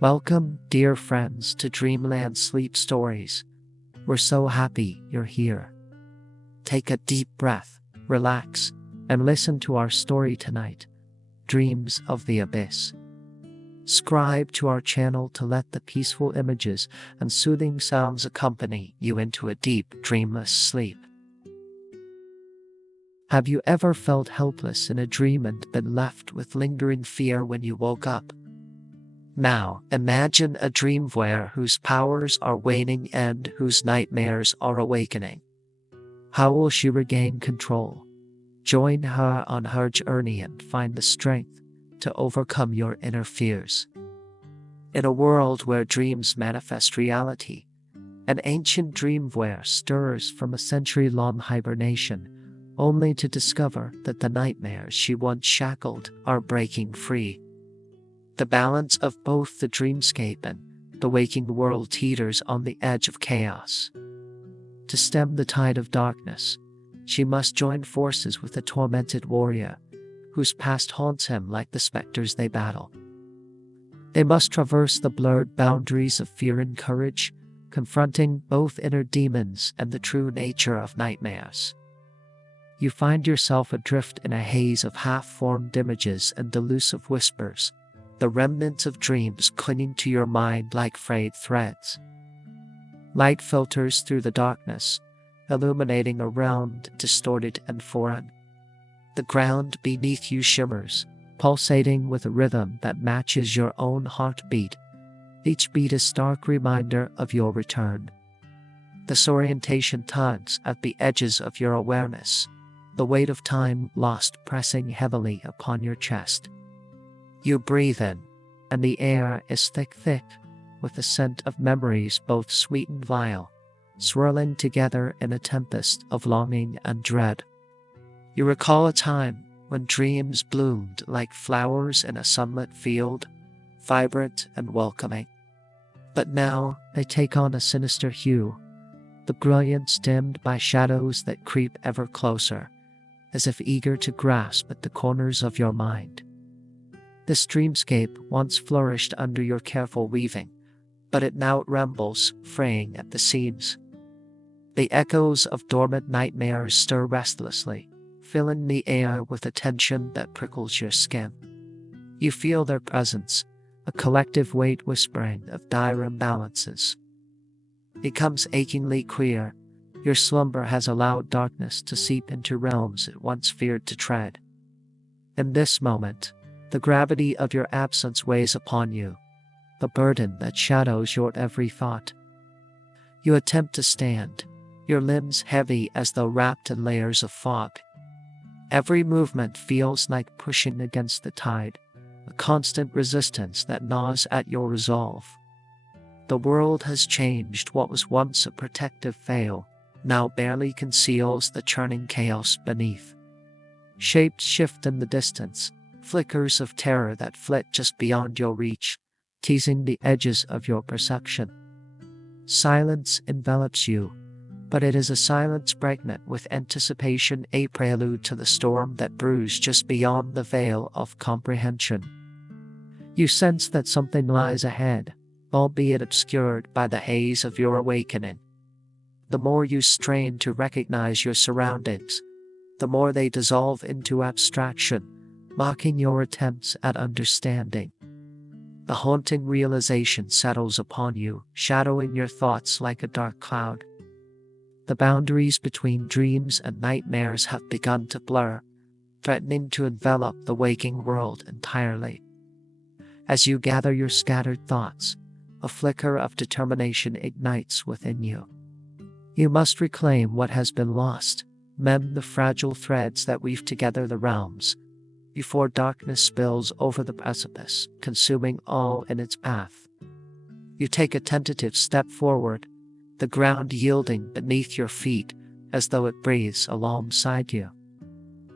Welcome, dear friends, to Dreamland Sleep Stories. We're so happy you're here. Take a deep breath, relax, and listen to our story tonight, Dreams of the Abyss. Subscribe to our channel to let the peaceful images and soothing sounds accompany you into a deep, dreamless sleep. Have you ever felt helpless in a dream and been left with lingering fear when you woke up? Now, imagine a dream warrior whose powers are waning and whose nightmares are awakening. How will she regain control? Join her on her journey and find the strength to overcome your inner fears. In a world where dreams manifest reality, an ancient dream warrior stirs from a century-long hibernation, only to discover that the nightmares she once shackled are breaking free. The balance of both the dreamscape and the waking world teeters on the edge of chaos. To stem the tide of darkness, she must join forces with a tormented warrior whose past haunts him like the specters they battle. They must traverse the blurred boundaries of fear and courage, confronting both inner demons and the true nature of nightmares. You find yourself adrift in a haze of half-formed images and elusive whispers, the remnants of dreams clinging to your mind like frayed threads. Light filters through the darkness, illuminating a realm distorted and foreign. The ground beneath you shimmers, pulsating with a rhythm that matches your own heartbeat, each beat a stark reminder of your return. Disorientation tugs at the edges of your awareness, the weight of time lost pressing heavily upon your chest. You breathe in, and the air is thick, with the scent of memories both sweet and vile, swirling together in a tempest of longing and dread. You recall a time when dreams bloomed like flowers in a sunlit field, vibrant and welcoming. But now they take on a sinister hue, the brilliance dimmed by shadows that creep ever closer, as if eager to grasp at the corners of your mind. This dreamscape once flourished under your careful weaving, but it now trembles, fraying at the seams. The echoes of dormant nightmares stir restlessly, filling the air with a tension that prickles your skin. You feel their presence, a collective weight whispering of dire imbalances. It becomes achingly clear, your slumber has allowed darkness to seep into realms it once feared to tread. In this moment, the gravity of your absence weighs upon you, the burden that shadows your every thought. You attempt to stand, your limbs heavy as though wrapped in layers of fog. Every movement feels like pushing against the tide, a constant resistance that gnaws at your resolve. The world has changed. What was once a protective veil now barely conceals the churning chaos beneath. Shapes shift in the distance, flickers of terror that flit just beyond your reach, teasing the edges of your perception. Silence envelops you, but it is a silence pregnant with anticipation, a prelude to the storm that brews just beyond the veil of comprehension. You sense that something lies ahead, albeit obscured by the haze of your awakening. The more you strain to recognize your surroundings, the more they dissolve into abstraction, mocking your attempts at understanding. The haunting realization settles upon you, shadowing your thoughts like a dark cloud. The boundaries between dreams and nightmares have begun to blur, threatening to envelop the waking world entirely. As you gather your scattered thoughts, a flicker of determination ignites within you. You must reclaim what has been lost, mend the fragile threads that weave together the realms, before darkness spills over the precipice, consuming all in its path. You take a tentative step forward, the ground yielding beneath your feet as though it breathes alongside you.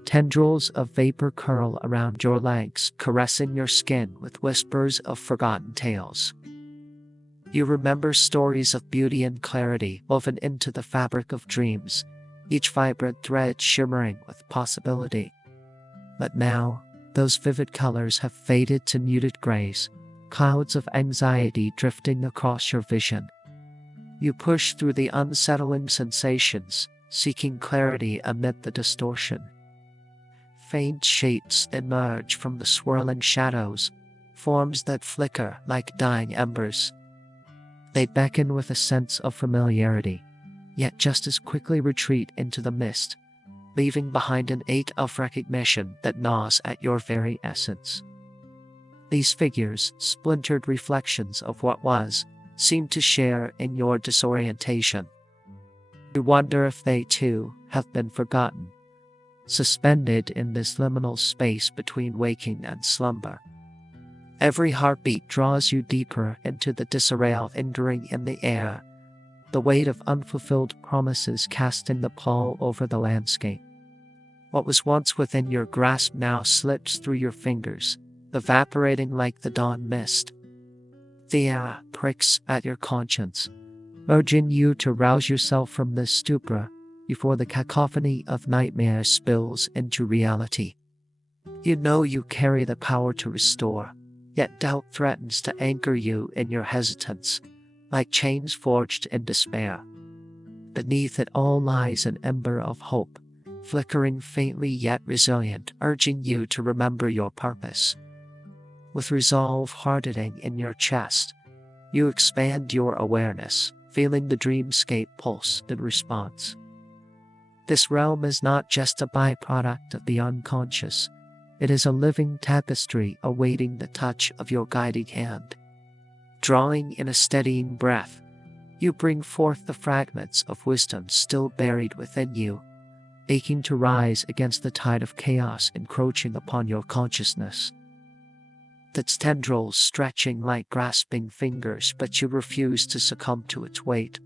Tendrils of vapor curl around your legs, caressing your skin with whispers of forgotten tales. You remember stories of beauty and clarity woven into the fabric of dreams, each vibrant thread shimmering with possibility. But now, those vivid colors have faded to muted grays, clouds of anxiety drifting across your vision. You push through the unsettling sensations, seeking clarity amid the distortion. Faint shapes emerge from the swirling shadows, forms that flicker like dying embers. They beckon with a sense of familiarity, yet just as quickly retreat into the mist, leaving behind an ache of recognition that gnaws at your very essence. These figures, splintered reflections of what was, seem to share in your disorientation. You wonder if they too have been forgotten, suspended in this liminal space between waking and slumber. Every heartbeat draws you deeper into the disarray lingering in the air, the weight of unfulfilled promises casting the pall over the landscape. What was once within your grasp now slips through your fingers, evaporating like the dawn mist. The air pricks at your conscience, urging you to rouse yourself from this stupor before the cacophony of nightmares spills into reality. You know you carry the power to restore, yet doubt threatens to anchor you in your hesitance, like chains forged in despair. Beneath it all lies an ember of hope, flickering faintly yet resilient, urging you to remember your purpose. With resolve hardening in your chest, you expand your awareness, feeling the dreamscape pulse in response. This realm is not just a byproduct of the unconscious. It is a living tapestry awaiting the touch of your guiding hand. Drawing in a steadying breath, you bring forth the fragments of wisdom still buried within you, aching to rise against the tide of chaos encroaching upon your consciousness. Its tendrils stretching like grasping fingers, but you refuse to succumb to its weight.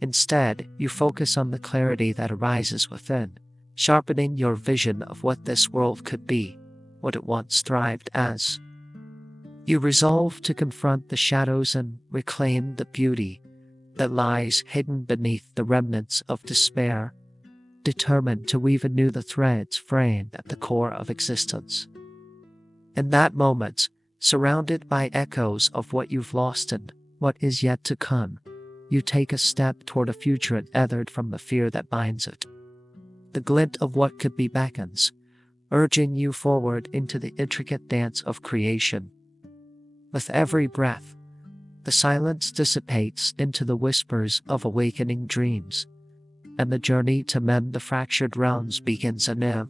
Instead, you focus on the clarity that arises within, sharpening your vision of what this world could be, what it once thrived as. You resolve to confront the shadows and reclaim the beauty that lies hidden beneath the remnants of despair, determined to weave anew the threads frayed at the core of existence. In that moment, surrounded by echoes of what you've lost and what is yet to come, you take a step toward a future untethered from the fear that binds it. The glint of what could be beckons, urging you forward into the intricate dance of creation. With every breath, the silence dissipates into the whispers of awakening dreams, and the journey to mend the fractured realms begins anew.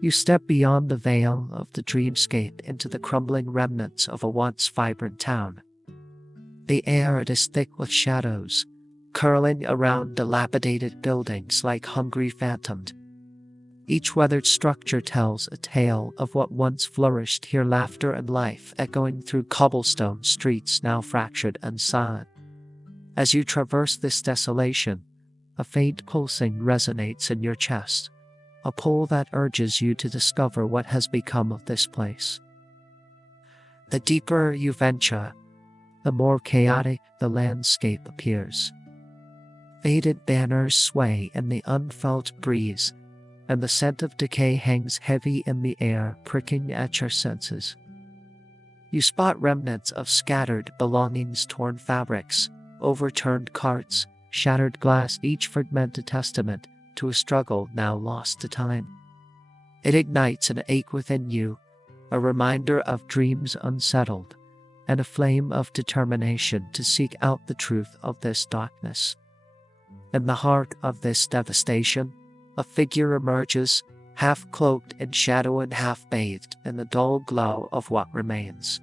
You step beyond the veil of the dreamscape into the crumbling remnants of a once vibrant town. The air is thick with shadows, curling around dilapidated buildings like hungry phantoms. Each weathered structure tells a tale of what once flourished here, laughter and life echoing through cobblestone streets now fractured and silent. As you traverse this desolation, a faint pulsing resonates in your chest, a pull that urges you to discover what has become of this place. The deeper you venture, the more chaotic the landscape appears. Faded banners sway in the unfelt breeze, and the scent of decay hangs heavy in the air, pricking at your senses. You spot remnants of scattered belongings, torn fabrics, overturned carts, shattered glass, each fragmented testament to a struggle now lost to time. It ignites an ache within you, a reminder of dreams unsettled, and a flame of determination to seek out the truth of this darkness. In the heart of this devastation, a figure emerges, half cloaked in shadow and half bathed in the dull glow of what remains.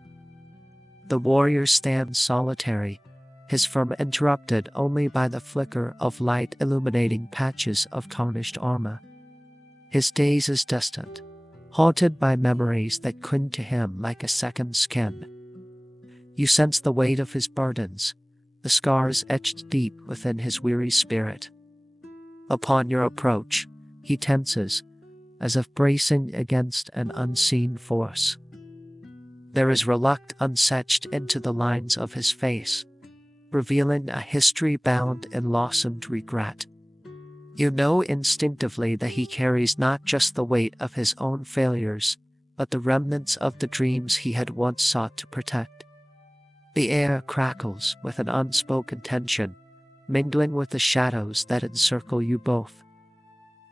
The warrior stands solitary, his form interrupted only by the flicker of light illuminating patches of tarnished armor. His gaze is distant, haunted by memories that cling to him like a second skin. You sense the weight of his burdens, the scars etched deep within his weary spirit. Upon your approach, he tenses, as if bracing against an unseen force. There is reluctance etched into the lines of his face, revealing a history bound in loss and regret. You know instinctively that he carries not just the weight of his own failures, but the remnants of the dreams he had once sought to protect. The air crackles with an unspoken tension, mingling with the shadows that encircle you both.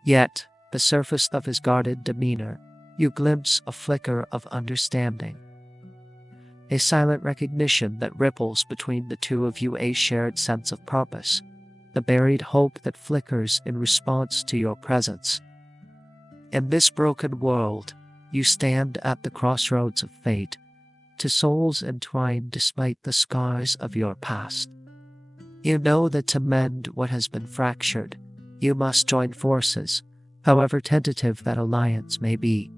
Yet, the surface of his guarded demeanor, you glimpse a flicker of understanding. A silent recognition that ripples between the two of you, a shared sense of purpose, the buried hope that flickers in response to your presence. In this broken world, you stand at the crossroads of fate, two souls entwined despite the scars of your past. You know that to mend what has been fractured, you must join forces, however tentative that alliance may be.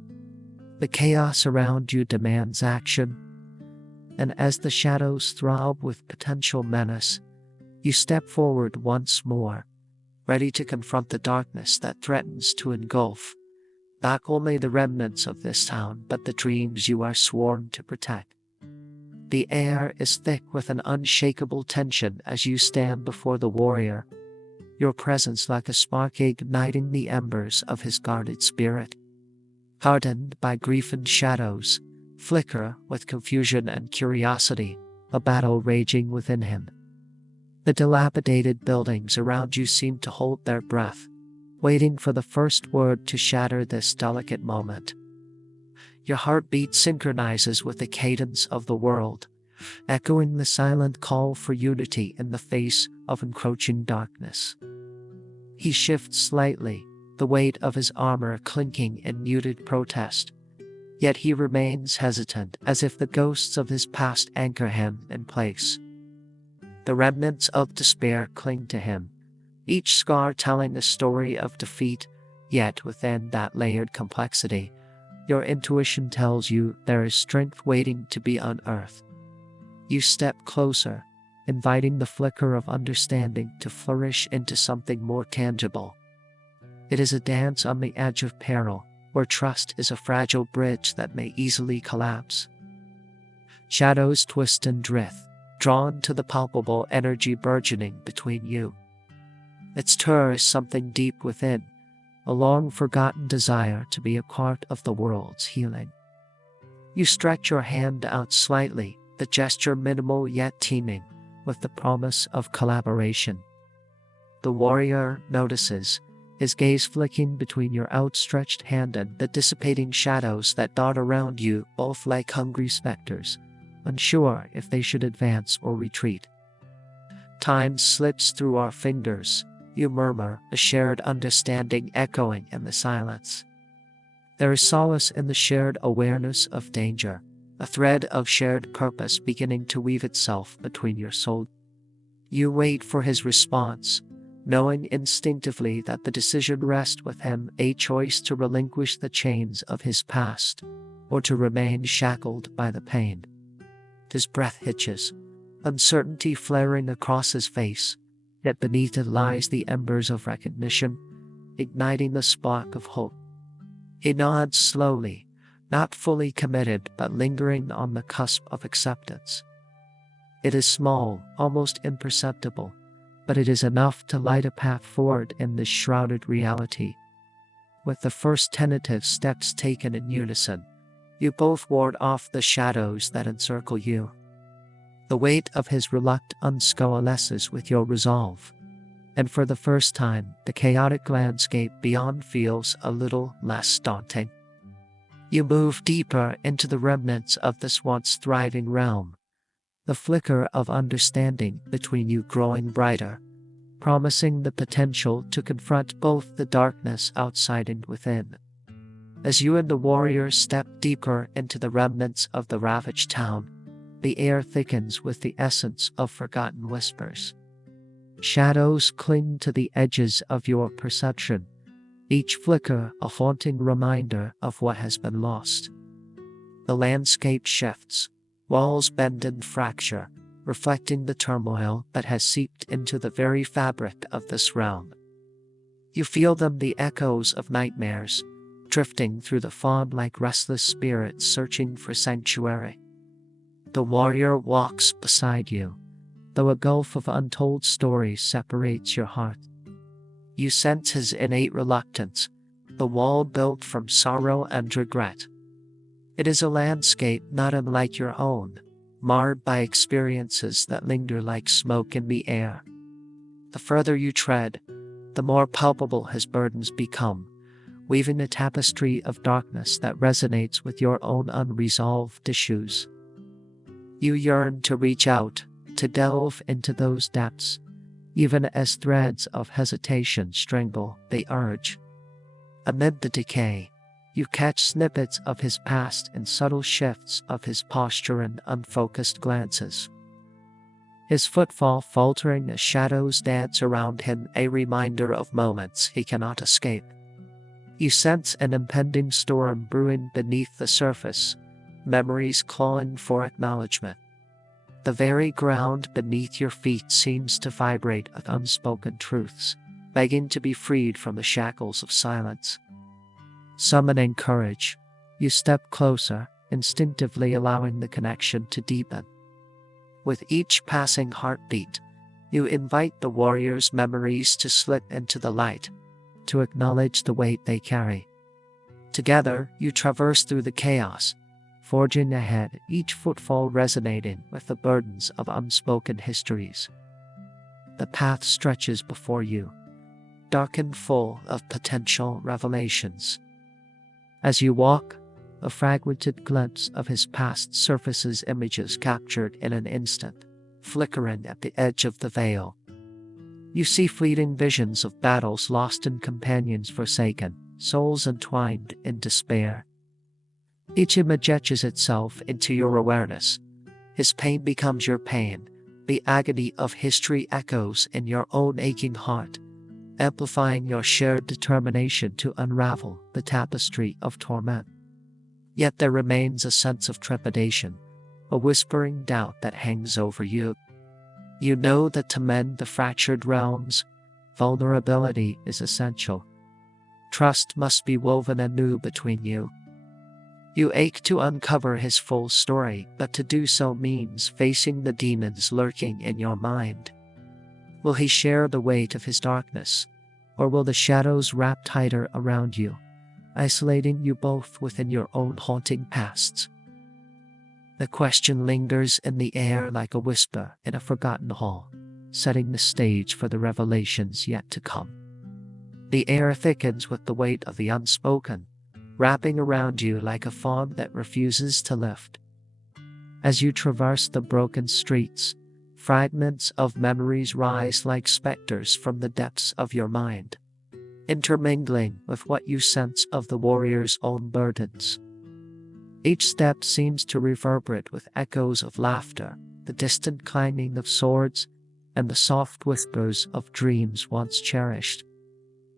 The chaos around you demands action, and as the shadows throb with potential menace, you step forward once more, ready to confront the darkness that threatens to engulf not only the remnants of this town, but the dreams you are sworn to protect. The air is thick with an unshakable tension as you stand before the warrior, your presence like a spark igniting the embers of his guarded spirit. Hardened by grief and shadows, flicker with confusion and curiosity, a battle raging within him. The dilapidated buildings around you seem to hold their breath, waiting for the first word to shatter this delicate moment. Your heartbeat synchronizes with the cadence of the world, echoing the silent call for unity in the face of encroaching darkness. He shifts slightly, the weight of his armor clinking in muted protest, yet he remains hesitant, as if the ghosts of his past anchor him in place. The remnants of despair cling to him, each scar telling a story of defeat, yet within that layered complexity, your intuition tells you there is strength waiting to be unearthed. You step closer, inviting the flicker of understanding to flourish into something more tangible. It is a dance on the edge of peril, where trust is a fragile bridge that may easily collapse. Shadows twist and drift, drawn to the palpable energy burgeoning between you. It stirs something deep within, a long-forgotten desire to be a part of the world's healing. You stretch your hand out slightly, the gesture minimal yet teeming with the promise of collaboration. The warrior notices, his gaze flicking between your outstretched hand and the dissipating shadows that dart around you, both like hungry specters, unsure if they should advance or retreat. Time slips through our fingers, you murmur, a shared understanding echoing in the silence. There is solace in the shared awareness of danger, a thread of shared purpose beginning to weave itself between your souls. You wait for his response, knowing instinctively that the decision rests with him, a choice to relinquish the chains of his past, or to remain shackled by the pain. His breath hitches, uncertainty flaring across his face, yet beneath it lies the embers of recognition, igniting the spark of hope. He nods slowly, not fully committed but lingering on the cusp of acceptance. It is small, almost imperceptible, but it is enough to light a path forward in this shrouded reality. With the first tentative steps taken in unison, you both ward off the shadows that encircle you. The weight of his reluctance coalesces with your resolve, and for the first time, the chaotic landscape beyond feels a little less daunting. You move deeper into the remnants of this once thriving realm, the flicker of understanding between you growing brighter, promising the potential to confront both the darkness outside and within. As you and the warrior step deeper into the remnants of the ravaged town, the air thickens with the essence of forgotten whispers. Shadows cling to the edges of your perception, each flicker a haunting reminder of what has been lost. The landscape shifts, walls bend and fracture, reflecting the turmoil that has seeped into the very fabric of this realm. You feel them, the echoes of nightmares, drifting through the fog like restless spirits searching for sanctuary. The warrior walks beside you, though a gulf of untold stories separates your heart. You sense his innate reluctance, the wall built from sorrow and regret. It is a landscape not unlike your own, marred by experiences that linger like smoke in the air. The further you tread, the more palpable his burdens become, weaving a tapestry of darkness that resonates with your own unresolved issues. You yearn to reach out, to delve into those depths, even as threads of hesitation strangle the urge. Amid the decay, you catch snippets of his past and subtle shifts of his posture and unfocused glances. His footfall faltering as shadows dance around him, a reminder of moments he cannot escape. You sense an impending storm brewing beneath the surface, memories clawing for acknowledgement. The very ground beneath your feet seems to vibrate with unspoken truths, begging to be freed from the shackles of silence. Summoning courage, you step closer, instinctively allowing the connection to deepen. With each passing heartbeat, you invite the warrior's memories to slip into the light, to acknowledge the weight they carry. Together, you traverse through the chaos, forging ahead, each footfall resonating with the burdens of unspoken histories. The path stretches before you, dark and full of potential revelations. As you walk, a fragmented glimpse of his past surfaces, images captured in an instant, flickering at the edge of the veil. You see fleeting visions of battles lost and companions forsaken, souls entwined in despair. Each image etches itself into your awareness. His pain becomes your pain. The agony of history echoes in your own aching heart, amplifying your shared determination to unravel the tapestry of torment. Yet there remains a sense of trepidation, a whispering doubt that hangs over you. You know that to mend the fractured realms, vulnerability is essential. Trust must be woven anew between you. You ache to uncover his full story, but to do so means facing the demons lurking in your mind. Will he share the weight of his darkness, or will the shadows wrap tighter around you, isolating you both within your own haunting pasts? The question lingers in the air like a whisper in a forgotten hall, setting the stage for the revelations yet to come. The air thickens with the weight of the unspoken, wrapping around you like a fog that refuses to lift. As you traverse the broken streets, fragments of memories rise like specters from the depths of your mind, intermingling with what you sense of the warrior's own burdens. Each step seems to reverberate with echoes of laughter, the distant clanging of swords, and the soft whispers of dreams once cherished.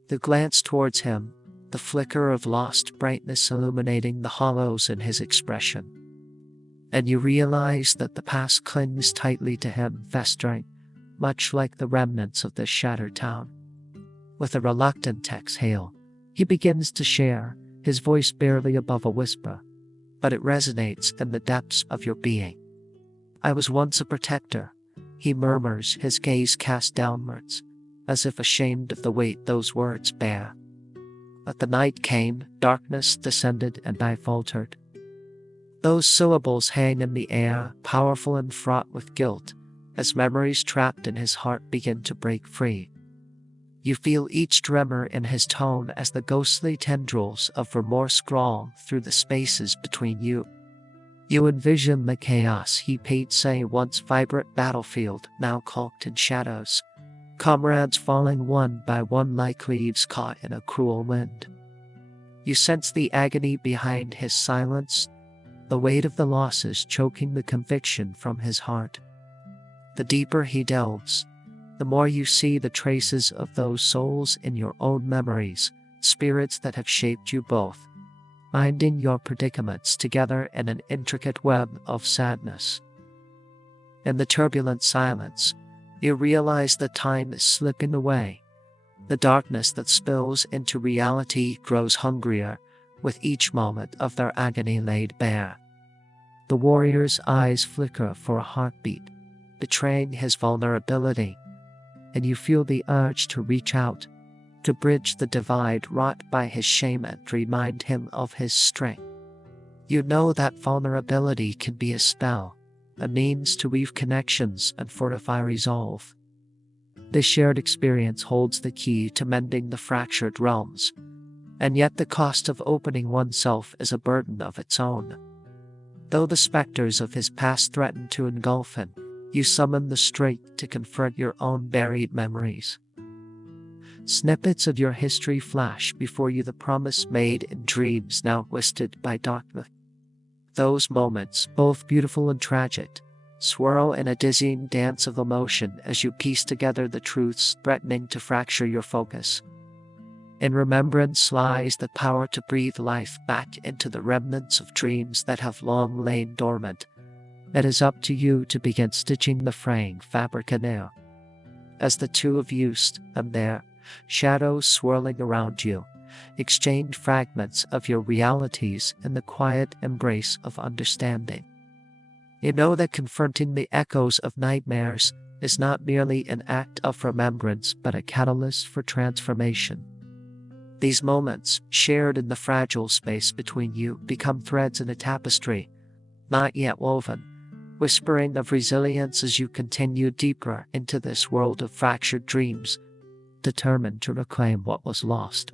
The glance towards him, the flicker of lost brightness illuminating the hollows in his expression. And you realize that the past clings tightly to him, festering, much like the remnants of this shattered town. With a reluctant exhale, he begins to share, his voice barely above a whisper, but it resonates in the depths of your being. I was once a protector, he murmurs, his gaze cast downwards, as if ashamed of the weight those words bear. But the night came, darkness descended, and I faltered. Those syllables hang in the air, powerful and fraught with guilt, as memories trapped in his heart begin to break free. You feel each tremor in his tone as the ghostly tendrils of remorse crawl through the spaces between you. You envision the chaos he paints, a once vibrant battlefield now cloaked in shadows, comrades falling one by one like leaves caught in a cruel wind. You sense the agony behind his silence, the weight of the losses choking the conviction from his heart. The deeper he delves, the more you see the traces of those souls in your own memories, spirits that have shaped you both, binding your predicaments together in an intricate web of sadness. In the turbulent silence, you realize that time is slipping away. The darkness that spills into reality grows hungrier with each moment of their agony laid bare. The warrior's eyes flicker for a heartbeat, betraying his vulnerability, and you feel the urge to reach out, to bridge the divide wrought by his shame and remind him of his strength. You know that vulnerability can be a spell, a means to weave connections and fortify resolve. This shared experience holds the key to mending the fractured realms, and yet the cost of opening oneself is a burden of its own. Though the specters of his past threaten to engulf him, you summon the strength to confront your own buried memories. Snippets of your history flash before you, the promise made in dreams now twisted by darkness. Those moments, both beautiful and tragic, swirl in a dizzying dance of emotion as you piece together the truths threatening to fracture your focus. In remembrance lies the power to breathe life back into the remnants of dreams that have long lain dormant. It is up to you to begin stitching the fraying fabric anew. As the two of you stand there, shadows swirling around you, exchange fragments of your realities in the quiet embrace of understanding. You know that confronting the echoes of nightmares is not merely an act of remembrance but a catalyst for transformation. These moments, shared in the fragile space between you, become threads in a tapestry, not yet woven, whispering of resilience as you continue deeper into this world of fractured dreams, determined to reclaim what was lost.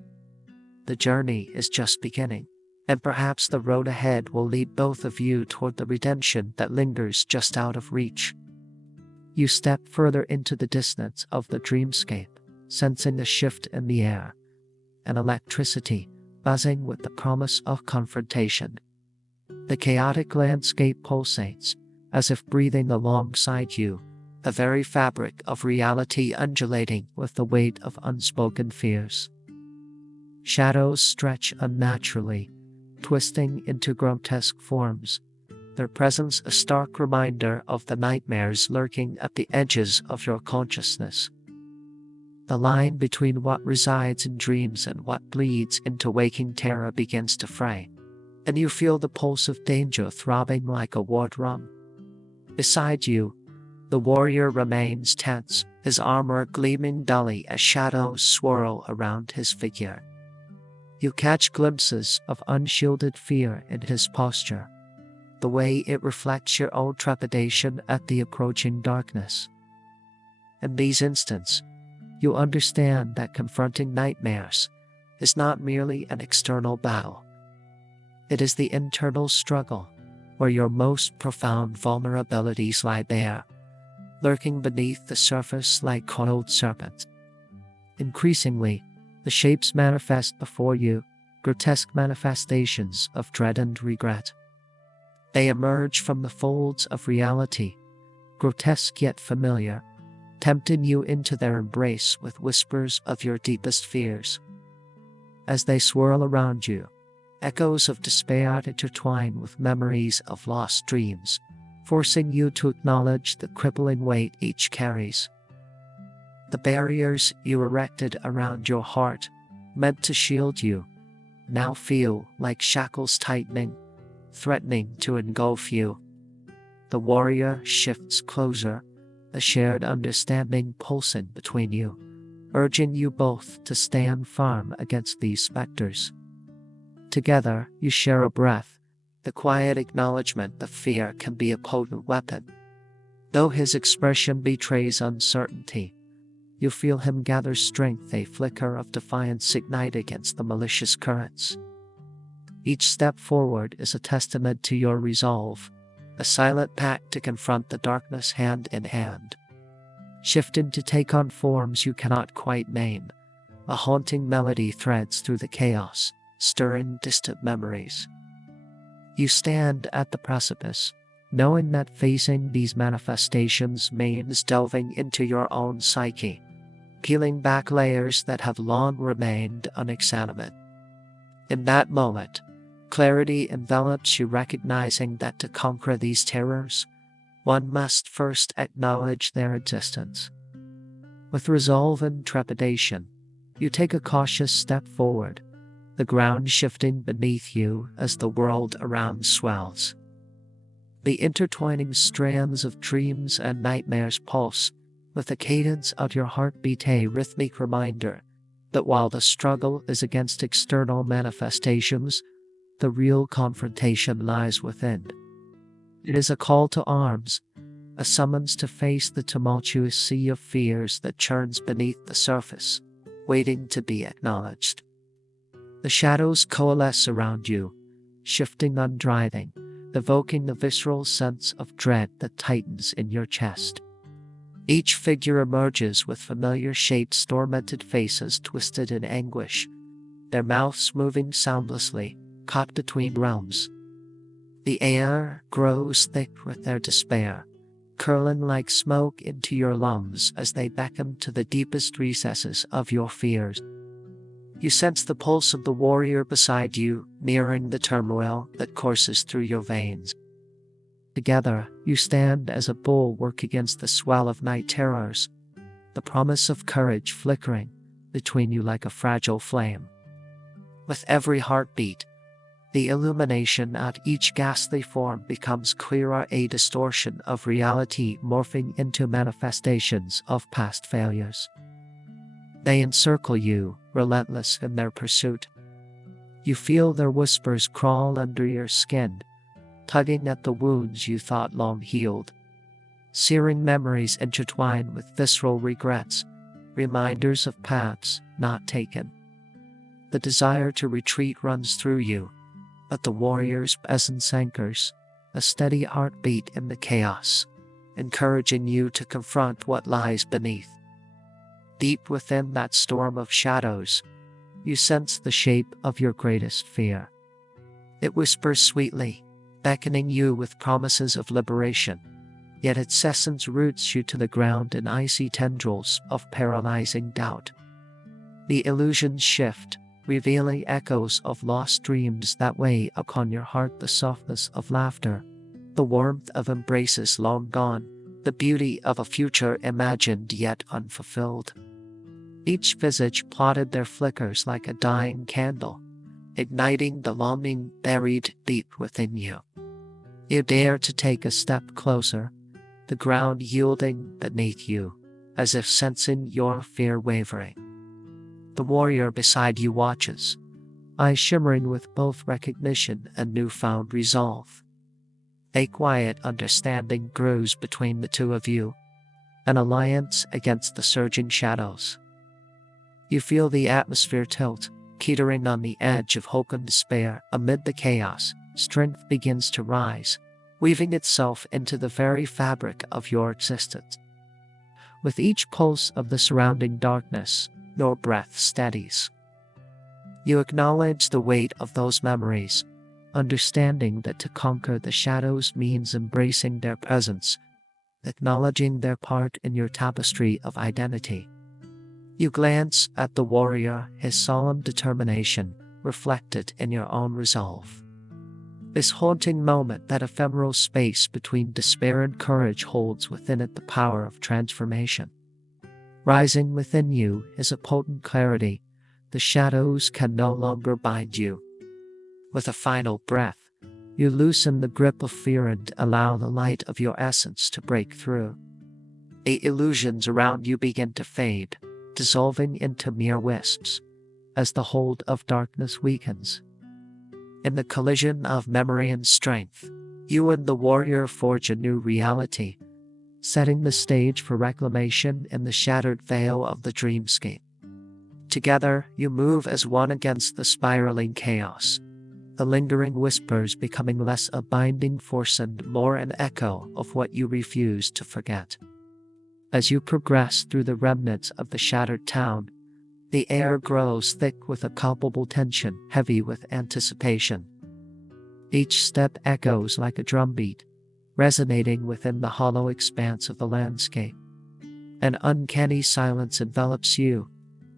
The journey is just beginning, and perhaps the road ahead will lead both of you toward the redemption that lingers just out of reach. You step further into the distance of the dreamscape, sensing a shift in the air, an electricity buzzing with the promise of confrontation. The chaotic landscape pulsates, as if breathing alongside you, the very fabric of reality undulating with the weight of unspoken fears. Shadows stretch unnaturally, twisting into grotesque forms, their presence a stark reminder of the nightmares lurking at the edges of your consciousness. The line between what resides in dreams and what bleeds into waking terror begins to fray, and you feel the pulse of danger throbbing like a war drum. Beside you, the warrior remains tense, his armor gleaming dully as shadows swirl around his figure. You catch glimpses of unshielded fear in his posture, the way it reflects your own trepidation at the approaching darkness. In these instants, you understand that confronting nightmares is not merely an external battle. It is the internal struggle where your most profound vulnerabilities lie bare, lurking beneath the surface like coiled serpents. Increasingly, the shapes manifest before you, grotesque manifestations of dread and regret. They emerge from the folds of reality, grotesque yet familiar, tempting you into their embrace with whispers of your deepest fears. As they swirl around you, echoes of despair intertwine with memories of lost dreams, forcing you to acknowledge the crippling weight each carries. The barriers you erected around your heart, meant to shield you, now feel like shackles tightening, threatening to engulf you. The warrior shifts closer, a shared understanding pulsing between you, urging you both to stand firm against these specters. Together, you share a breath, the quiet acknowledgement that fear can be a potent weapon. Though his expression betrays uncertainty, you feel him gather strength, a flicker of defiance ignite against the malicious currents. Each step forward is a testament to your resolve, a silent pact to confront the darkness hand in hand. Shifted to take on forms you cannot quite name, a haunting melody threads through the chaos, stirring distant memories. You stand at the precipice, knowing that facing these manifestations means delving into your own psyche, peeling back layers that have long remained unexamined. In that moment, clarity envelops you, recognizing that to conquer these terrors, one must first acknowledge their existence. With resolve and trepidation, you take a cautious step forward, the ground shifting beneath you as the world around swells. The intertwining strands of dreams and nightmares pulse with the cadence of your heartbeat, a rhythmic reminder that while the struggle is against external manifestations, The real confrontation lies within. It is a call to arms, a summons to face the tumultuous sea of fears that churns beneath the surface, waiting to be acknowledged. The shadows coalesce around you, shifting undriving, evoking the visceral sense of dread that tightens in your chest. Each figure emerges with familiar shapes, tormented faces twisted in anguish, their mouths moving soundlessly, caught between realms. The air grows thick with their despair, curling like smoke into your lungs as they beckon to the deepest recesses of your fears. You sense the pulse of the warrior beside you, mirroring the turmoil that courses through your veins. Together, you stand as a bulwark against the swell of night terrors, the promise of courage flickering between you like a fragile flame. With every heartbeat, the illumination at each ghastly form becomes clearer, a distortion of reality morphing into manifestations of past failures. They encircle you, relentless in their pursuit. You feel their whispers crawl under your skin, tugging at the wounds you thought long healed. Searing memories intertwine with visceral regrets, reminders of paths not taken. The desire to retreat runs through you, but the warrior's presence anchors, a steady heartbeat in the chaos, encouraging you to confront what lies beneath. Deep within that storm of shadows, you sense the shape of your greatest fear. It whispers sweetly, beckoning you with promises of liberation, yet its essence roots you to the ground in icy tendrils of paralyzing doubt. The illusions shift, revealing echoes of lost dreams that weigh upon your heart, the softness of laughter, the warmth of embraces long gone, the beauty of a future imagined yet unfulfilled. Each visage plotted their flickers like a dying candle, igniting the longing buried deep within you. You dare to take a step closer, the ground yielding beneath you, as if sensing your fear wavering. The warrior beside you watches, eyes shimmering with both recognition and newfound resolve. A quiet understanding grows between the two of you, an alliance against the surging shadows. You feel the atmosphere tilt, teetering on the edge of hope and despair. Amid the chaos, strength begins to rise, weaving itself into the very fabric of your existence. With each pulse of the surrounding darkness, your breath steadies. You acknowledge the weight of those memories, understanding that to conquer the shadows means embracing their presence, acknowledging their part in your tapestry of identity. You glance at the warrior, his solemn determination reflected in your own resolve. This haunting moment, that ephemeral space between despair and courage, holds within it the power of transformation. Rising within you is a potent clarity. The shadows can no longer bind you. With a final breath, you loosen the grip of fear and allow the light of your essence to break through. The illusions around you begin to fade, dissolving into mere wisps, as the hold of darkness weakens. In the collision of memory and strength, you and the warrior forge a new reality, setting the stage for reclamation in the shattered veil of the dreamscape. Together, you move as one against the spiraling chaos, the lingering whispers becoming less a binding force and more an echo of what you refuse to forget. As you progress through the remnants of the shattered town, the air grows thick with a palpable tension, heavy with anticipation. Each step echoes like a drumbeat, resonating within the hollow expanse of the landscape. An uncanny silence envelops you,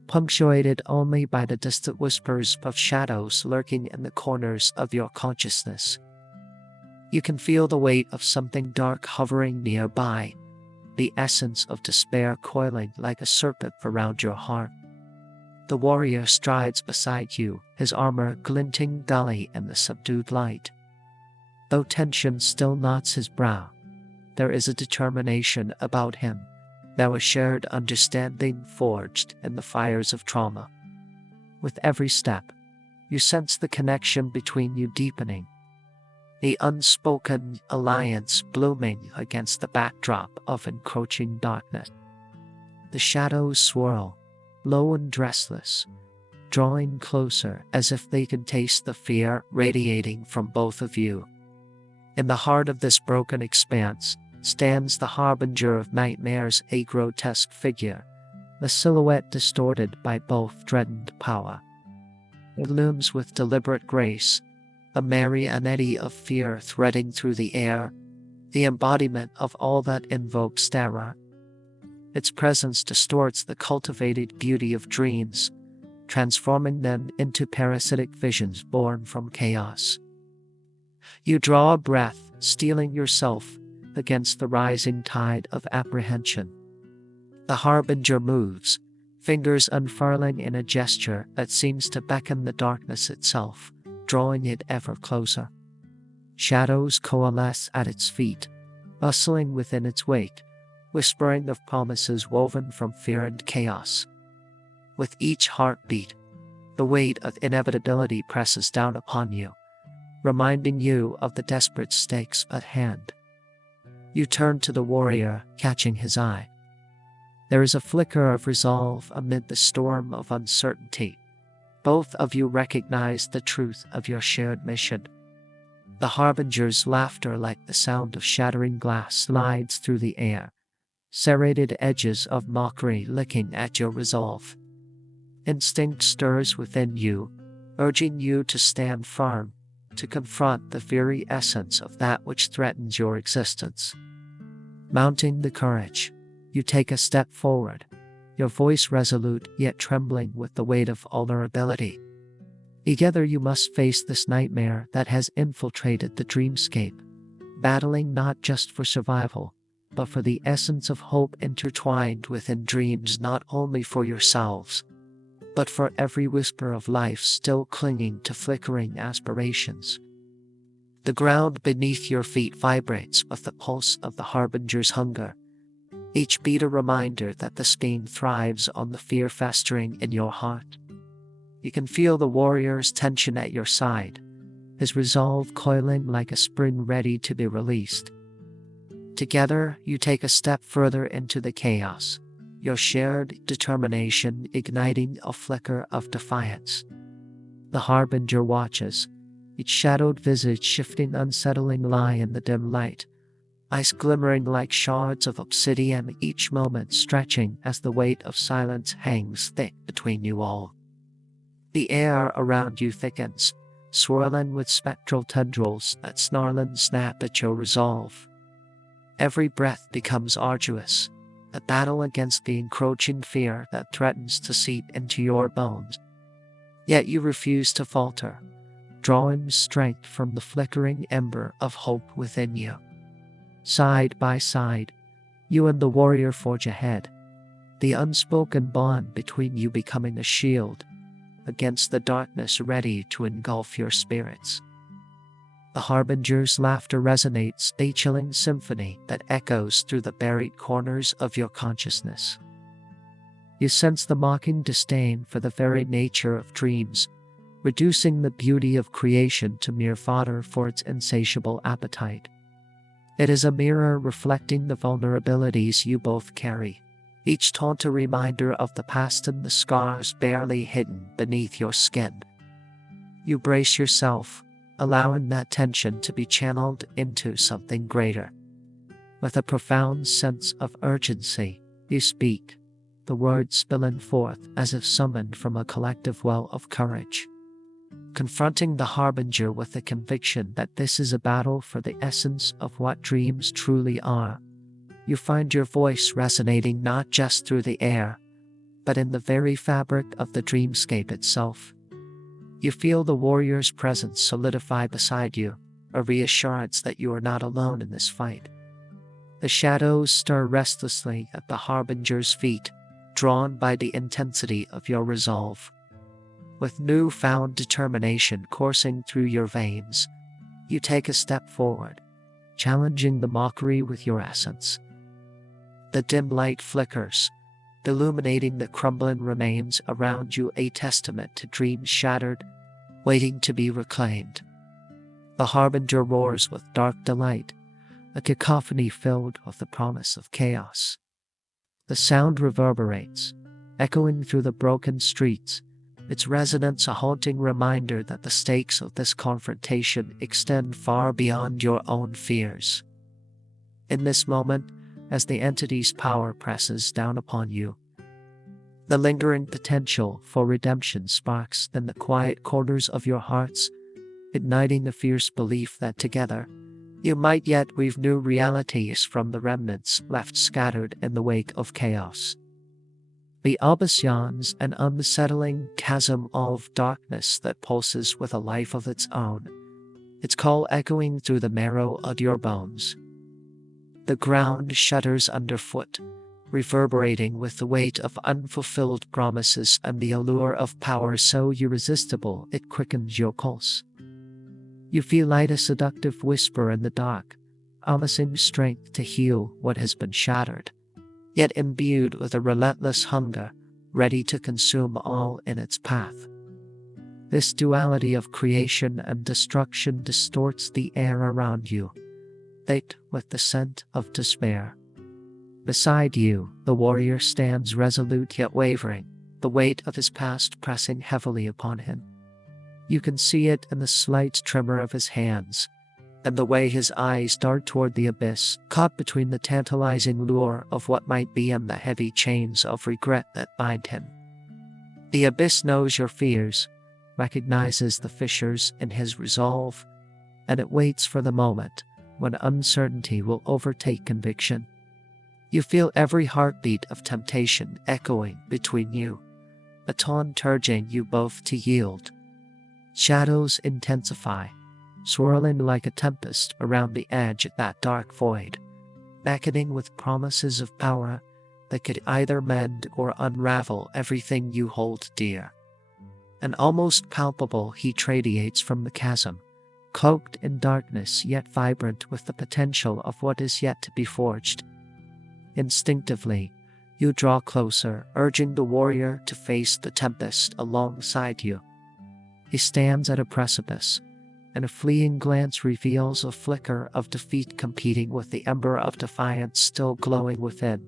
punctuated only by the distant whispers of shadows lurking in the corners of your consciousness. You can feel the weight of something dark hovering nearby, the essence of despair coiling like a serpent around your heart. The warrior strides beside you, his armor glinting dully in the subdued light. Though tension still knots his brow, there is a determination about him, now a shared understanding forged in the fires of trauma. With every step, You sense the connection between you deepening, the unspoken alliance blooming against the backdrop of encroaching darkness. The shadows swirl, low and restless, drawing closer as if they could taste the fear radiating from both of you. In the heart of this broken expanse stands the harbinger of nightmares, a grotesque figure, the silhouette distorted by both dread and power. It looms with deliberate grace, a marionette of fear threading through the air, the embodiment of all that invokes terror. Its presence distorts the cultivated beauty of dreams, transforming them into parasitic visions born from chaos. You draw a breath, steeling yourself against the rising tide of apprehension. The harbinger moves, fingers unfurling in a gesture that seems to beckon the darkness itself, drawing it ever closer. Shadows coalesce at its feet, bustling within its wake, whispering of promises woven from fear and chaos. With each heartbeat, the weight of inevitability presses down upon you, reminding you of the desperate stakes at hand. You turn to the warrior, catching his eye. There is a flicker of resolve amid the storm of uncertainty. Both of you recognize the truth of your shared mission. The harbinger's laughter, like the sound of shattering glass, slides through the air, serrated edges of mockery licking at your resolve. Instinct stirs within you, urging you to stand firm, to confront the very essence of that which threatens your existence. Mounting the courage, you take a step forward, your voice resolute yet trembling with the weight of vulnerability. Together you must face this nightmare that has infiltrated the dreamscape, battling not just for survival, but for the essence of hope intertwined within dreams, not only for yourselves, but for every whisper of life still clinging to flickering aspirations. The ground beneath your feet vibrates with the pulse of the harbinger's hunger, each beat a reminder that the scheme thrives on the fear festering in your heart. You can feel the warrior's tension at your side, his resolve coiling like a spring ready to be released. Together, you take a step further into the chaos, your shared determination igniting a flicker of defiance. The harbinger watches, its shadowed visage shifting unsettling lie in the dim light, eyes glimmering like shards of obsidian, each moment stretching as the weight of silence hangs thick between you all. The air around you thickens, swirling with spectral tendrils that snarl and snap at your resolve. Every breath becomes arduous, a battle against the encroaching fear that threatens to seep into your bones. Yet you refuse to falter, drawing strength from the flickering ember of hope within you. Side by side, you and the warrior forge ahead, the unspoken bond between you becoming a shield against the darkness ready to engulf your spirits. The harbinger's laughter resonates, a chilling symphony that echoes through the buried corners of your consciousness. You sense the mocking disdain for the very nature of dreams, reducing the beauty of creation to mere fodder for its insatiable appetite. It is a mirror reflecting the vulnerabilities you both carry, each taunt a reminder of the past and the scars barely hidden beneath your skin. You brace yourself, allowing that tension to be channeled into something greater. With a profound sense of urgency, you speak, the words spilling forth as if summoned from a collective well of courage. Confronting the harbinger with the conviction that this is a battle for the essence of what dreams truly are, you find your voice resonating not just through the air, but in the very fabric of the dreamscape itself. You feel the warrior's presence solidify beside you, a reassurance that you are not alone in this fight. The shadows stir restlessly at the harbinger's feet, drawn by the intensity of your resolve. With newfound determination coursing through your veins, you take a step forward, challenging the mockery with your essence. The dim light flickers, illuminating the crumbling remains around you, a testament to dreams shattered, waiting to be reclaimed. The harbinger roars with dark delight, a cacophony filled with the promise of chaos. The sound reverberates, echoing through the broken streets, its resonance a haunting reminder that the stakes of this confrontation extend far beyond your own fears. In this moment, as the entity's power presses down upon you, the lingering potential for redemption sparks in the quiet corners of your hearts, igniting the fierce belief that together, you might yet weave new realities from the remnants left scattered in the wake of chaos. The abyss yawns, an unsettling chasm of darkness that pulses with a life of its own, its call echoing through the marrow of your bones. The ground shudders underfoot, reverberating with the weight of unfulfilled promises and the allure of power so irresistible it quickens your pulse. You feel like a seductive whisper in the dark, promising strength to heal what has been shattered, yet imbued with a relentless hunger, ready to consume all in its path. This duality of creation and destruction distorts the air around you, thick with the scent of despair. Beside you, the warrior stands resolute yet wavering, the weight of his past pressing heavily upon him. You can see it in the slight tremor of his hands, and the way his eyes dart toward the abyss, caught between the tantalizing lure of what might be and the heavy chains of regret that bind him. The abyss knows your fears, recognizes the fissures in his resolve, and it waits for the moment when uncertainty will overtake conviction. You feel every heartbeat of temptation echoing between you, a taunt urging you both to yield. Shadows intensify, swirling like a tempest around the edge of that dark void, beckoning with promises of power that could either mend or unravel everything you hold dear. An almost palpable heat radiates from the chasm, cloaked in darkness yet vibrant with the potential of what is yet to be forged. Instinctively, you draw closer, urging the warrior to face the tempest alongside you. He stands at a precipice, and a fleeting glance reveals a flicker of defeat competing with the ember of defiance still glowing within.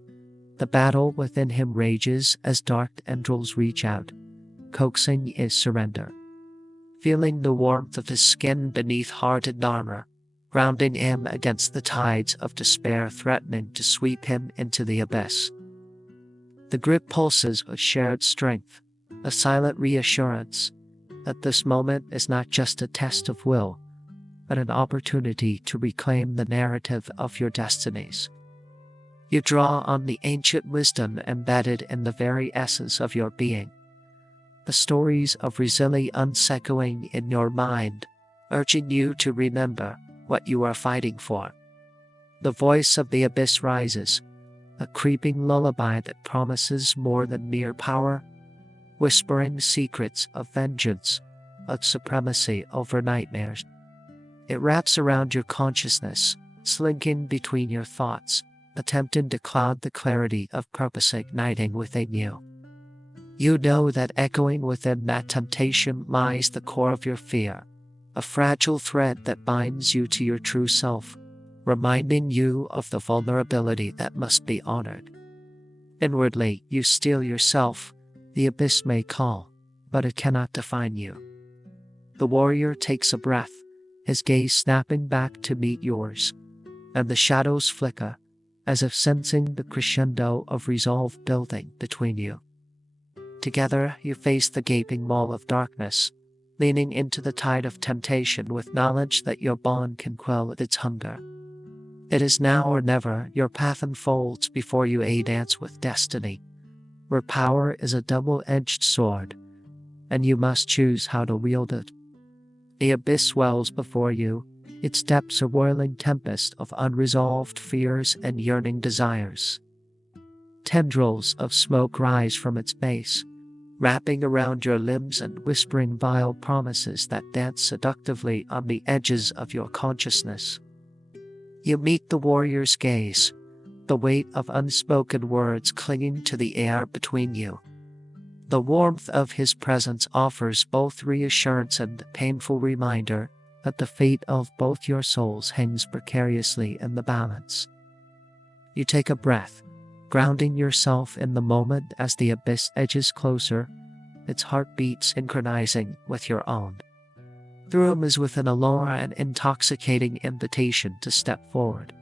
The battle within him rages as dark tendrils reach out, coaxing his surrender. Feeling the warmth of his skin beneath hardened armor, grounding him against the tides of despair threatening to sweep him into the abyss. The grip pulses with shared strength, a silent reassurance that this moment is not just a test of will, but an opportunity to reclaim the narrative of your destinies. You draw on the ancient wisdom embedded in the very essence of your being, the stories of resilience echoing in your mind, urging you to remember what you are fighting for. The voice of the abyss rises, a creeping lullaby that promises more than mere power, whispering secrets of vengeance, of supremacy over nightmares. It wraps around your consciousness, slinking between your thoughts, attempting to cloud the clarity of purpose igniting within you. You know that echoing within that temptation lies the core of your fear, a fragile thread that binds you to your true self, reminding you of the vulnerability that must be honored. Inwardly, you steel yourself. The abyss may call, but it cannot define you. The warrior takes a breath, his gaze snapping back to meet yours, and the shadows flicker, as if sensing the crescendo of resolve building between you. Together, you face the gaping maw of darkness, leaning into the tide of temptation with knowledge that your bond can quell its hunger. It is now or never. Your path unfolds before you a dance with destiny, where power is a double-edged sword, and you must choose how to wield it. The abyss swells before you, its depths a whirling tempest of unresolved fears and yearning desires. Tendrils of smoke rise from its base, wrapping around your limbs and whispering vile promises that dance seductively on the edges of your consciousness. You meet the warrior's gaze, the weight of unspoken words clinging to the air between you. The warmth of his presence offers both reassurance and painful reminder that the fate of both your souls hangs precariously in the balance. You take a breath, grounding yourself in the moment as the abyss edges closer, its heartbeat synchronizing with your own. The room is with an allure and intoxicating invitation to step forward,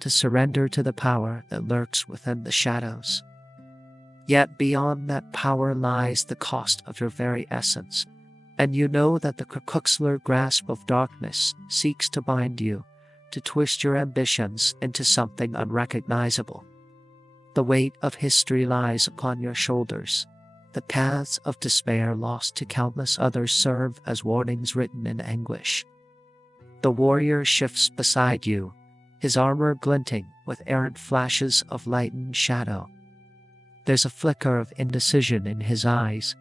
to surrender to the power that lurks within the shadows. Yet beyond that power lies the cost of your very essence, and you know that the crepuscular grasp of darkness seeks to bind you, to twist your ambitions into something unrecognizable. The weight of history lies upon your shoulders. The paths of despair lost to countless others serve as warnings written in anguish. The warrior shifts beside you, his armor glinting with errant flashes of light and shadow. There's a flicker of indecision in his eyes,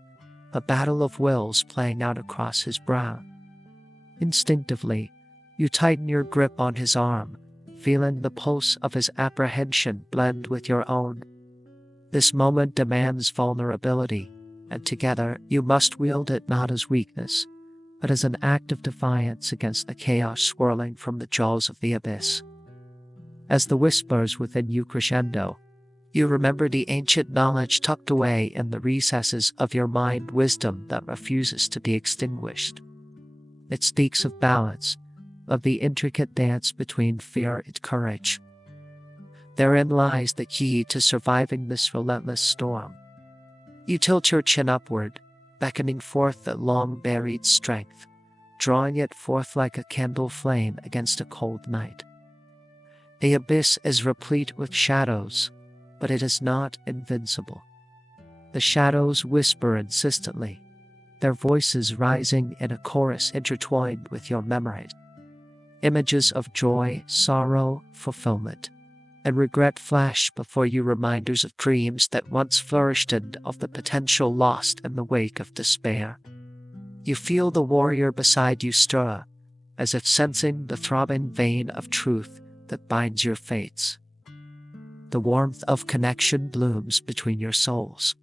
a battle of wills playing out across his brow. Instinctively, you tighten your grip on his arm, feeling the pulse of his apprehension blend with your own. This moment demands vulnerability, and together you must wield it not as weakness, but as an act of defiance against the chaos swirling from the jaws of the abyss. As the whispers within you crescendo, you remember the ancient knowledge tucked away in the recesses of your mind, wisdom that refuses to be extinguished. It speaks of balance, of the intricate dance between fear and courage. Therein lies the key to surviving this relentless storm. You tilt your chin upward, beckoning forth that long-buried strength, drawing it forth like a candle flame against a cold night. The abyss is replete with shadows, but it is not invincible. The shadows whisper insistently, their voices rising in a chorus intertwined with your memories. Images of joy, sorrow, fulfillment, and regret flash before you, reminders of dreams that once flourished and of the potential lost in the wake of despair. You feel the warrior beside you stir, as if sensing the throbbing vein of truth that binds your fates. The warmth of connection blooms between your souls,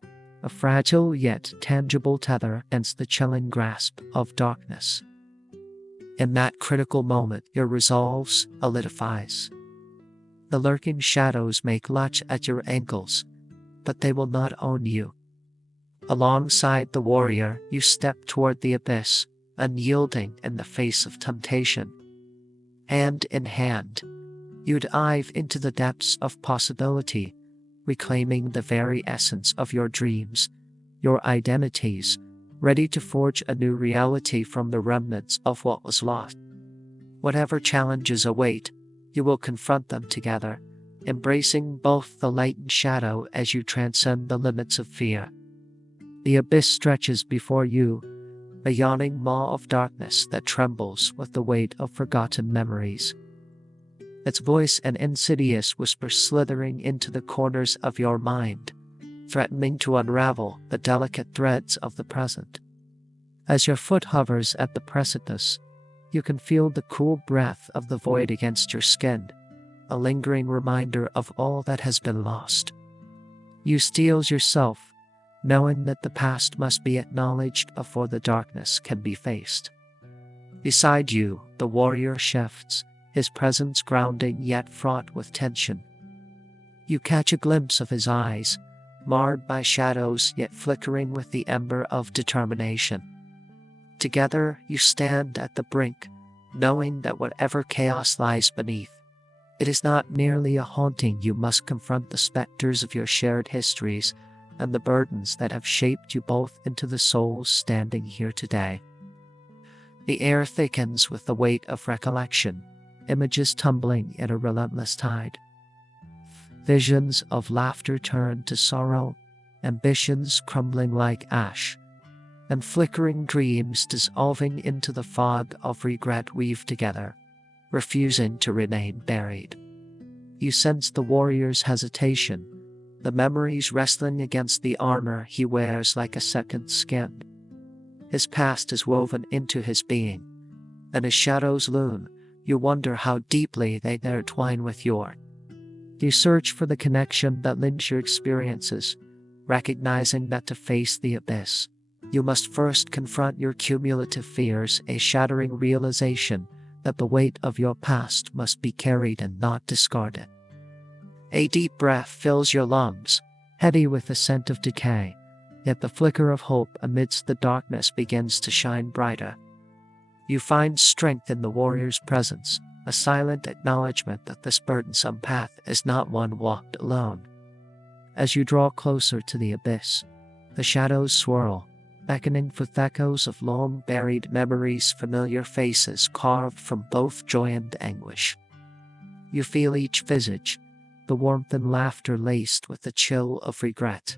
a fragile yet tangible tether against the chilling grasp of darkness. In that critical moment, your resolve solidifies. The lurking shadows may clutch at your ankles, but they will not own you. Alongside the warrior, you step toward the abyss, unyielding in the face of temptation. Hand in hand, you dive into the depths of possibility, reclaiming the very essence of your dreams, your identities, ready to forge a new reality from the remnants of what was lost. Whatever challenges await, you will confront them together, embracing both the light and shadow as you transcend the limits of fear. The abyss stretches before you, a yawning maw of darkness that trembles with the weight of forgotten memories. Its voice an insidious whisper slithering into the corners of your mind, threatening to unravel the delicate threads of the present. As your foot hovers at the precipice, you can feel the cool breath of the void against your skin, a lingering reminder of all that has been lost. You steel yourself, knowing that the past must be acknowledged before the darkness can be faced. Beside you, the warrior shifts, his presence grounding yet fraught with tension. You catch a glimpse of his eyes, marred by shadows yet flickering with the ember of determination. Together, you stand at the brink, knowing that whatever chaos lies beneath, it is not merely a haunting. You must confront the specters of your shared histories and the burdens that have shaped you both into the souls standing here today. The air thickens with the weight of recollection, images tumbling in a relentless tide. Visions of laughter turn to sorrow, ambitions crumbling like ash, and flickering dreams dissolving into the fog of regret weave together, refusing to remain buried. You sense the warrior's hesitation, the memories wrestling against the armor he wears like a second skin. His past is woven into his being, and as shadows loom, you wonder how deeply they intertwine with yours. You search for the connection that links your experiences, recognizing that to face the abyss, you must first confront your cumulative fears, a shattering realization that the weight of your past must be carried and not discarded. A deep breath fills your lungs, heavy with the scent of decay, yet the flicker of hope amidst the darkness begins to shine brighter. You find strength in the warrior's presence, a silent acknowledgement that this burdensome path is not one walked alone. As you draw closer to the abyss, the shadows swirl, beckoning with echoes of long-buried memories, familiar faces carved from both joy and anguish. You feel each visage, the warmth and laughter laced with the chill of regret,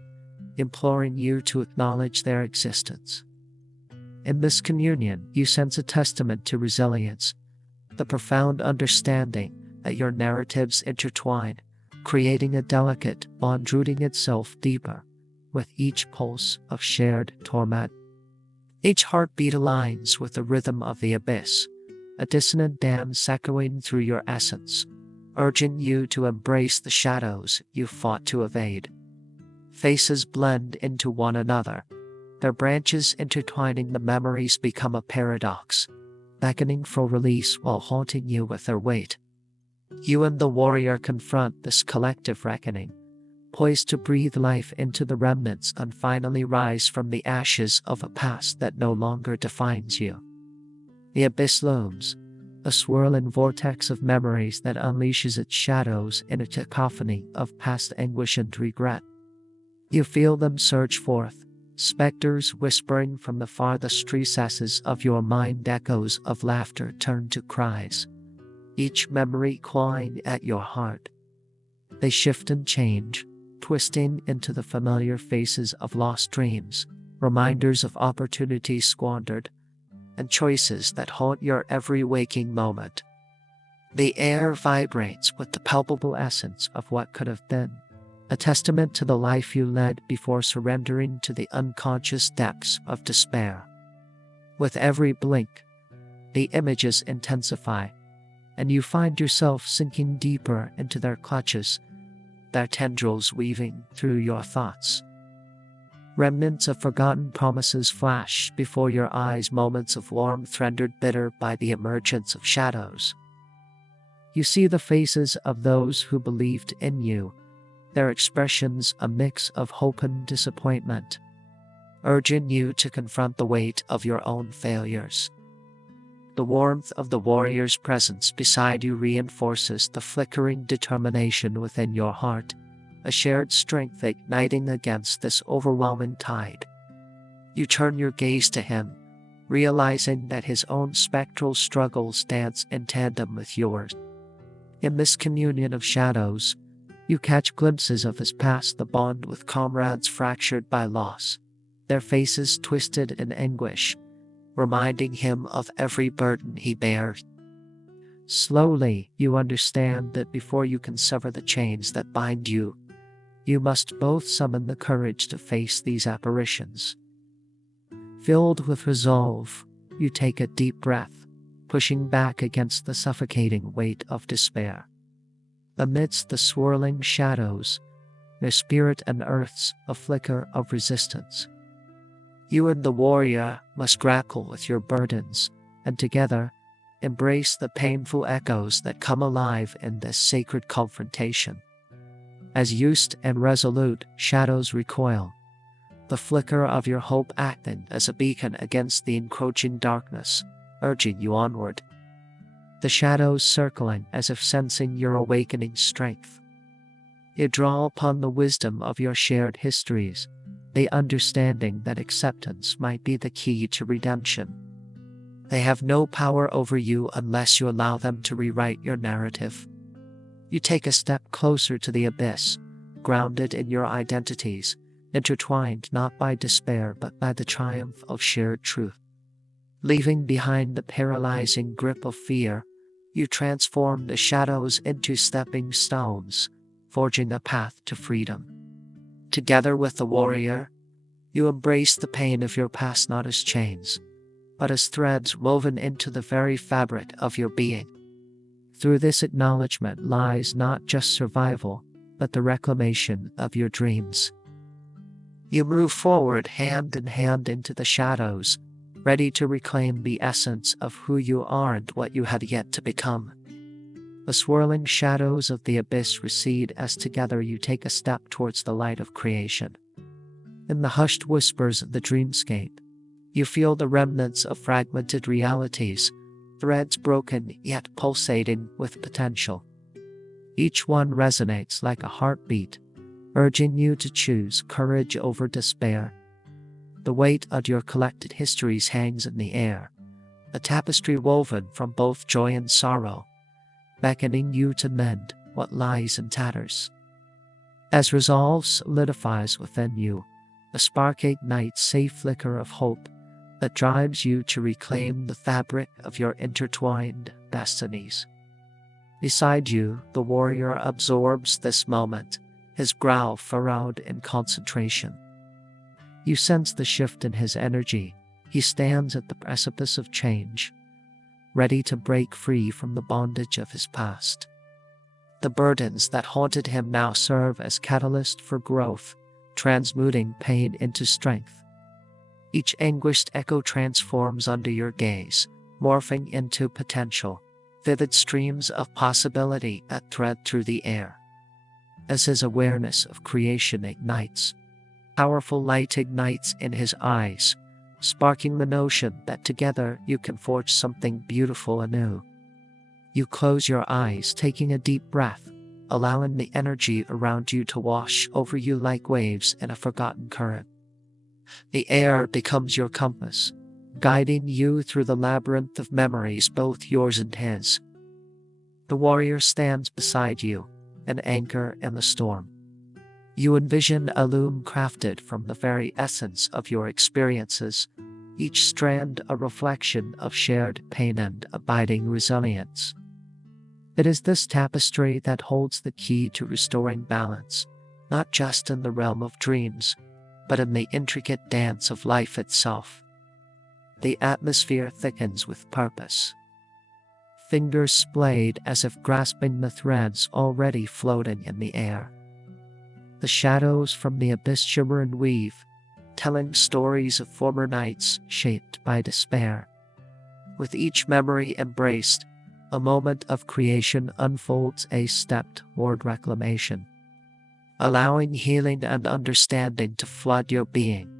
imploring you to acknowledge their existence. In this communion, you sense a testament to resilience, the profound understanding that your narratives intertwine, creating a delicate bond rooting itself deeper with each pulse of shared torment. Each heartbeat aligns with the rhythm of the abyss, a dissonant dance echoing through your essence, urging you to embrace the shadows you fought to evade. Faces blend into one another, their branches intertwining. The memories become a paradox, beckoning for release while haunting you with their weight. You and the warrior confront this collective reckoning, poised to breathe life into the remnants and finally rise from the ashes of a past that no longer defines you. The abyss looms, a swirling vortex of memories that unleashes its shadows in a cacophony of past anguish and regret. You feel them surge forth, specters whispering from the farthest recesses of your mind, echoes of laughter turn to cries, each memory clawing at your heart. They shift and change, twisting into the familiar faces of lost dreams, reminders of opportunities squandered, and choices that haunt your every waking moment. The air vibrates with the palpable essence of what could have been, a testament to the life you led before surrendering to the unconscious depths of despair. With every blink, the images intensify, and you find yourself sinking deeper into their clutches, their tendrils weaving through your thoughts. Remnants of forgotten promises flash before your eyes, moments of warmth rendered bitter by the emergence of shadows. You see the faces of those who believed in you, their expressions a mix of hope and disappointment, urging you to confront the weight of your own failures. The warmth of the warrior's presence beside you reinforces the flickering determination within your heart, a shared strength igniting against this overwhelming tide. You turn your gaze to him, realizing that his own spectral struggles dance in tandem with yours. In this communion of shadows, you catch glimpses of his past, the bond with comrades fractured by loss, their faces twisted in anguish, reminding him of every burden he bears. Slowly, you understand that before you can sever the chains that bind you, you must both summon the courage to face these apparitions. Filled with resolve, you take a deep breath, pushing back against the suffocating weight of despair. Amidst the swirling shadows, their spirit unearths a flicker of resistance. You and the warrior must grapple with your burdens, and together, embrace the painful echoes that come alive in this sacred confrontation. As used and resolute shadows recoil, the flicker of your hope acting as a beacon against the encroaching darkness, urging you onward. The shadows circling as if sensing your awakening strength. You draw upon the wisdom of your shared histories, the understanding that acceptance might be the key to redemption. They have no power over you unless you allow them to rewrite your narrative. You take a step closer to the abyss, grounded in your identities, intertwined not by despair but by the triumph of shared truth. Leaving behind the paralyzing grip of fear, you transform the shadows into stepping stones, forging a path to freedom. Together with the warrior, you embrace the pain of your past not as chains, but as threads woven into the very fabric of your being. Through this acknowledgement lies not just survival, but the reclamation of your dreams. You move forward hand in hand into the shadows, ready to reclaim the essence of who you are and what you have yet to become. The swirling shadows of the abyss recede as together you take a step towards the light of creation. In the hushed whispers of the dreamscape, you feel the remnants of fragmented realities, threads broken yet pulsating with potential. Each one resonates like a heartbeat, urging you to choose courage over despair. The weight of your collected histories hangs in the air, a tapestry woven from both joy and sorrow, beckoning you to mend what lies in tatters. As resolve solidifies within you, a spark ignites a flicker of hope that drives you to reclaim the fabric of your intertwined destinies. Beside you, the warrior absorbs this moment, his brow furrowed in concentration. You sense the shift in his energy. He stands at the precipice of change, ready to break free from the bondage of his past. The burdens that haunted him now serve as catalyst for growth, transmuting pain into strength. Each anguished echo transforms under your gaze, morphing into potential, vivid streams of possibility that thread through the air. As his awareness of creation ignites, powerful light ignites in his eyes, sparking the notion that together you can forge something beautiful anew. You close your eyes, taking a deep breath, allowing the energy around you to wash over you like waves in a forgotten current. The air becomes your compass, guiding you through the labyrinth of memories, both yours and his. The warrior stands beside you, an anchor in the storm. You envision a loom crafted from the very essence of your experiences, each strand a reflection of shared pain and abiding resilience. It is this tapestry that holds the key to restoring balance, not just in the realm of dreams, but in the intricate dance of life itself. The atmosphere thickens with purpose. Fingers splayed as if grasping the threads already floating in the air. The shadows from the abyss shimmer and weave, telling stories of former nights shaped by despair. With each memory embraced, a moment of creation unfolds, a step toward reclamation. Allowing healing and understanding to flood your being,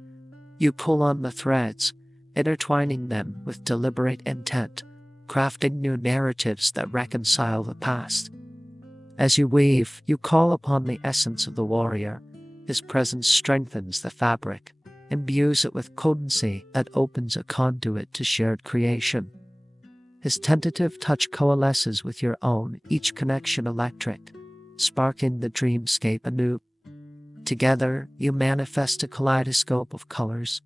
you pull on the threads, intertwining them with deliberate intent, crafting new narratives that reconcile the past. As you weave, you call upon the essence of the warrior. His presence strengthens the fabric, imbues it with potency that opens a conduit to shared creation. His tentative touch coalesces with your own, each connection electric, sparking the dreamscape anew. Together, you manifest a kaleidoscope of colors,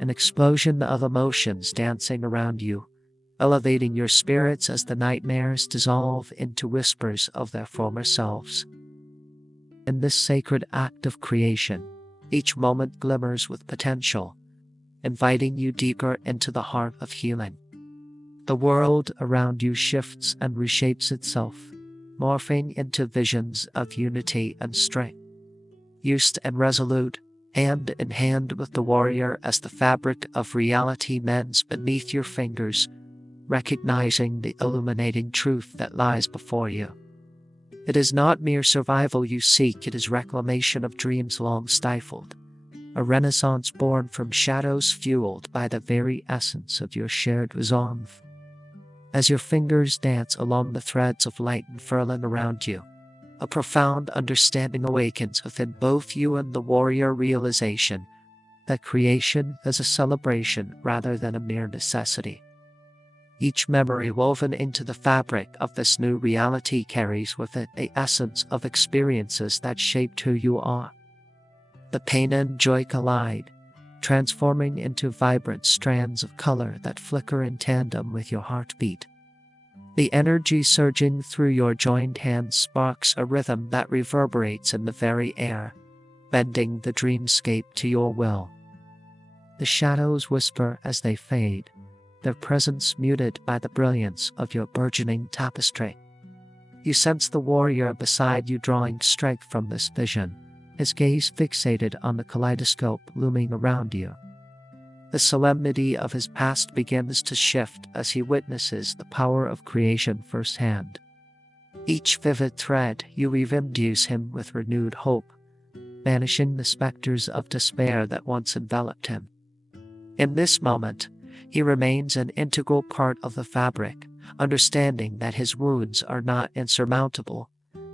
an explosion of emotions dancing around you, elevating your spirits as the nightmares dissolve into whispers of their former selves. In this sacred act of creation, each moment glimmers with potential, inviting you deeper into the heart of healing. The world around you shifts and reshapes itself, morphing into visions of unity and strength. Used and resolute, hand in hand with the warrior as the fabric of reality mends beneath your fingers, recognizing the illuminating truth that lies before you. It is not mere survival you seek, it is reclamation of dreams long stifled, a renaissance born from shadows fueled by the very essence of your shared resolve. As your fingers dance along the threads of light unfurling around you, a profound understanding awakens within both you and the warrior, realization that creation is a celebration rather than a mere necessity. Each memory woven into the fabric of this new reality carries with it the essence of experiences that shaped who you are. The pain and joy collide, transforming into vibrant strands of color that flicker in tandem with your heartbeat. The energy surging through your joined hands sparks a rhythm that reverberates in the very air, bending the dreamscape to your will. The shadows whisper as they fade, their presence muted by the brilliance of your burgeoning tapestry. You sense the warrior beside you drawing strength from this vision, his gaze fixated on the kaleidoscope looming around you. The solemnity of his past begins to shift as he witnesses the power of creation firsthand. Each vivid thread you weave imbues him with renewed hope, banishing the specters of despair that once enveloped him. In this moment, he remains an integral part of the fabric, understanding that his wounds are not insurmountable.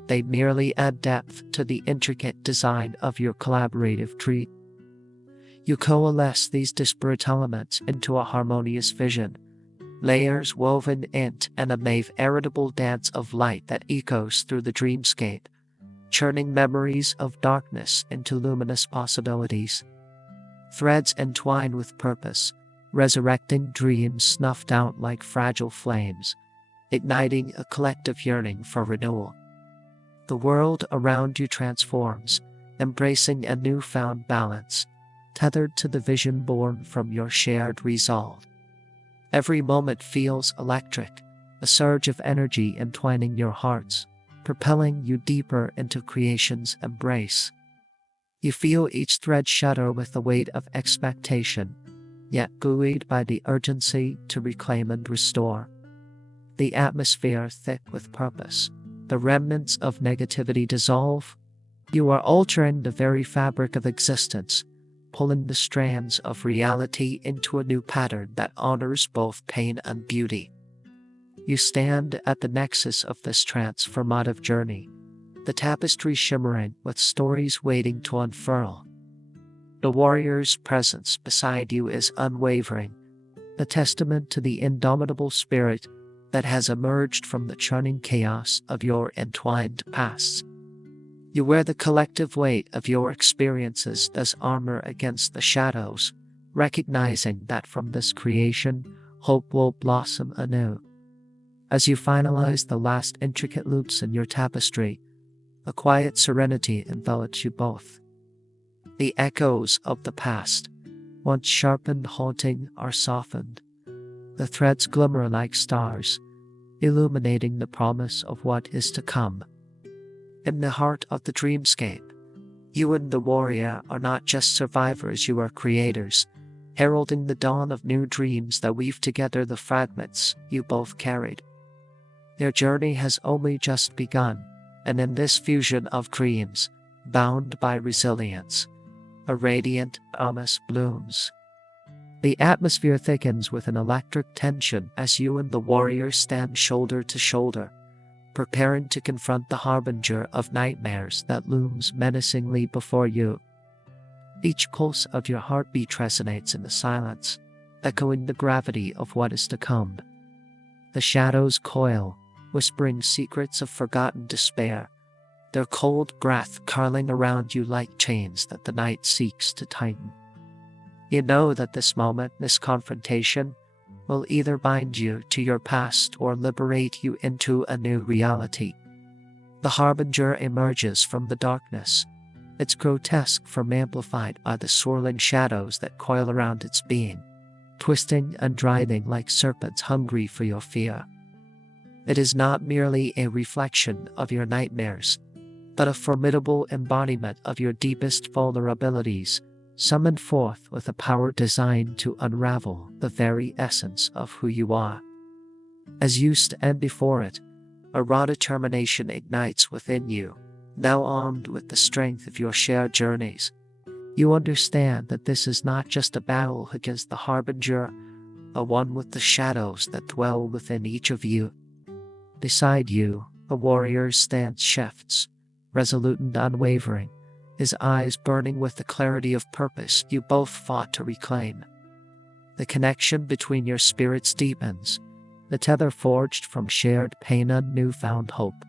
They merely add depth to the intricate design of your collaborative tree. You coalesce these disparate elements into a harmonious vision, layers woven into an veritable dance of light that echoes through the dreamscape, churning memories of darkness into luminous possibilities. Threads entwined with purpose, resurrecting dreams snuffed out like fragile flames, igniting a collective yearning for renewal. The world around you transforms, embracing a newfound balance, tethered to the vision born from your shared resolve. Every moment feels electric, a surge of energy entwining your hearts, propelling you deeper into creation's embrace. You feel each thread shudder with the weight of expectation, yet buoyed by the urgency to reclaim and restore. The atmosphere thick with purpose, the remnants of negativity dissolve. You are altering the very fabric of existence, pulling the strands of reality into a new pattern that honors both pain and beauty. You stand at the nexus of this transformative journey, the tapestry shimmering with stories waiting to unfurl. The warrior's presence beside you is unwavering, a testament to the indomitable spirit that has emerged from the churning chaos of your entwined pasts. You wear the collective weight of your experiences as armor against the shadows, recognizing that from this creation, hope will blossom anew. As you finalize the last intricate loops in your tapestry, a quiet serenity envelops you both. The echoes of the past, once sharp and haunting, are softened. The threads glimmer like stars, illuminating the promise of what is to come. In the heart of the dreamscape, you and the warrior are not just survivors, you are creators, heralding the dawn of new dreams that weave together the fragments you both carried. Their journey has only just begun, and in this fusion of dreams, bound by resilience, a radiant promise blooms. The atmosphere thickens with an electric tension as you and the warrior stand shoulder to shoulder, preparing to confront the harbinger of nightmares that looms menacingly before you. Each pulse of your heartbeat resonates in the silence, echoing the gravity of what is to come. The shadows coil, whispering secrets of forgotten despair, their cold breath curling around you like chains that the night seeks to tighten. You know that this moment, this confrontation, will either bind you to your past or liberate you into a new reality. The harbinger emerges from the darkness, its grotesque form amplified by the swirling shadows that coil around its being, twisting and writhing like serpents hungry for your fear. It is not merely a reflection of your nightmares, but a formidable embodiment of your deepest vulnerabilities, summoned forth with a power designed to unravel the very essence of who you are. As you stand before it, a raw determination ignites within you. Now armed with the strength of your shared journeys, you understand that this is not just a battle against the harbinger, but one with the shadows that dwell within each of you. Beside you, the warrior's stance shifts, resolute and unwavering, his eyes burning with the clarity of purpose you both fought to reclaim. The connection between your spirits deepens, the tether forged from shared pain and newfound hope,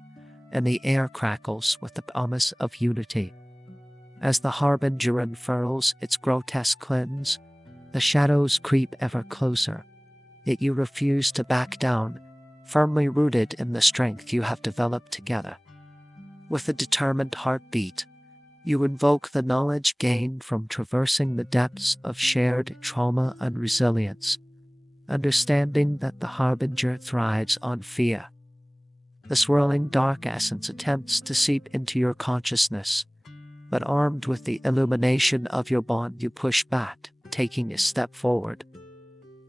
and the air crackles with the promise of unity. As the harbinger unfurls its grotesque cleanse, the shadows creep ever closer, yet you refuse to back down, firmly rooted in the strength you have developed together. With a determined heartbeat, you invoke the knowledge gained from traversing the depths of shared trauma and resilience, understanding that the harbinger thrives on fear. The swirling dark essence attempts to seep into your consciousness, but armed with the illumination of your bond, you push back, taking a step forward.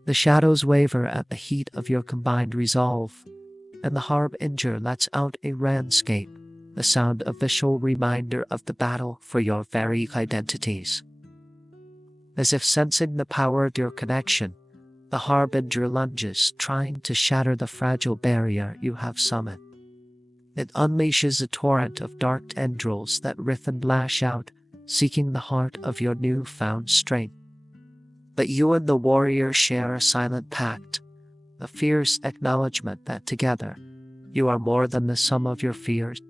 The shadows waver at the heat of your combined resolve, and the harbinger lets out a landscape, the sound of visual reminder of the battle for your very identities. As if sensing the power of your connection, the harbinger lunges, trying to shatter the fragile barrier you have summoned. It unleashes a torrent of dark tendrils that writhe and lash out, seeking the heart of your newfound strength. But you and the warrior share a silent pact, a fierce acknowledgement that together, you are more than the sum of your fears.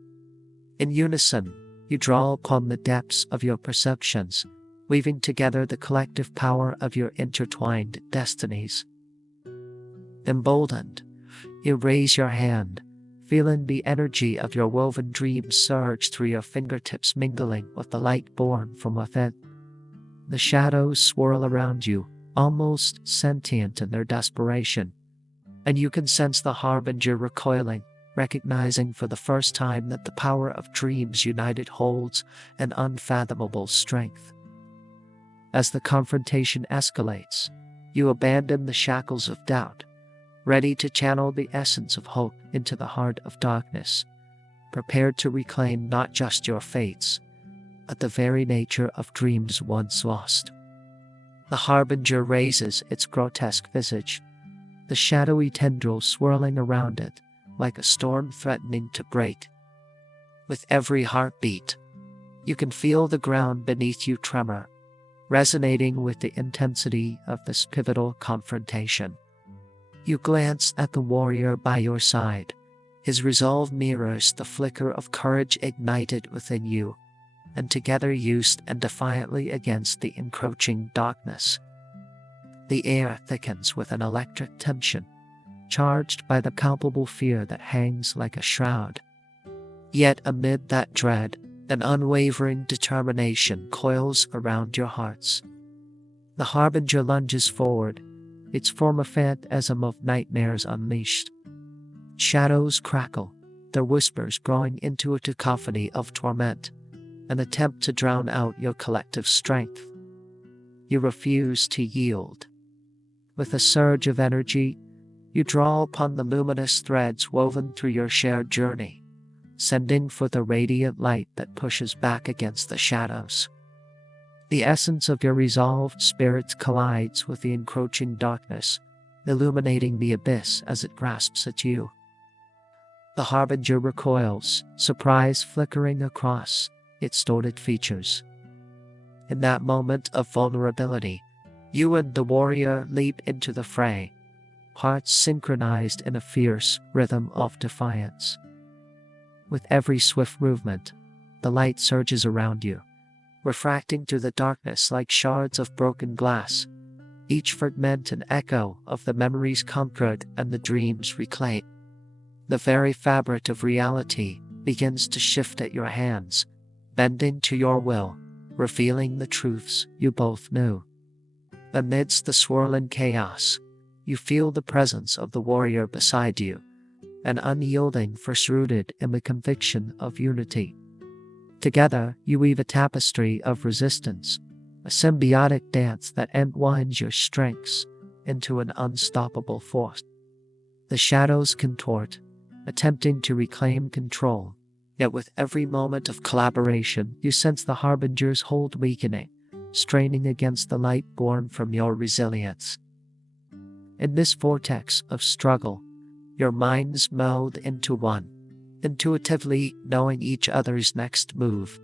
In unison, you draw upon the depths of your perceptions, weaving together the collective power of your intertwined destinies. Emboldened, you raise your hand, feeling the energy of your woven dreams surge through your fingertips, mingling with the light born from within. The shadows swirl around you, almost sentient in their desperation, and you can sense the harbinger recoiling, recognizing for the first time that the power of dreams united holds an unfathomable strength. As the confrontation escalates, you abandon the shackles of doubt, ready to channel the essence of hope into the heart of darkness, prepared to reclaim not just your fates, but the very nature of dreams once lost. The harbinger raises its grotesque visage, the shadowy tendrils swirling around it like a storm threatening to break. With every heartbeat, you can feel the ground beneath you tremor, resonating with the intensity of this pivotal confrontation. You glance at the warrior by your side. His resolve mirrors the flicker of courage ignited within you, and together you stand defiantly against the encroaching darkness. The air thickens with an electric tension, charged by the palpable fear that hangs like a shroud. Yet amid that dread, an unwavering determination coils around your hearts. The harbinger lunges forward, its form a phantasm of nightmares unleashed. Shadows crackle, their whispers growing into a cacophony of torment, an attempt to drown out your collective strength. You refuse to yield. With a surge of energy, you draw upon the luminous threads woven through your shared journey, sending forth a radiant light that pushes back against the shadows. The essence of your resolved spirit collides with the encroaching darkness, illuminating the abyss as it grasps at you. The harbinger recoils, surprise flickering across its distorted features. In that moment of vulnerability, you and the warrior leap into the fray, hearts synchronized in a fierce rhythm of defiance. With every swift movement, the light surges around you, refracting through the darkness like shards of broken glass, each fragment an echo of the memories conquered and the dreams reclaimed. The very fabric of reality begins to shift at your hands, bending to your will, revealing the truths you both knew. Amidst the swirling chaos, you feel the presence of the warrior beside you, an unyielding force rooted in the conviction of unity. Together, you weave a tapestry of resistance, a symbiotic dance that entwines your strengths into an unstoppable force. The shadows contort, attempting to reclaim control, yet with every moment of collaboration, you sense the harbinger's hold weakening, straining against the light born from your resilience. In this vortex of struggle, your minds meld into one, intuitively knowing each other's next move.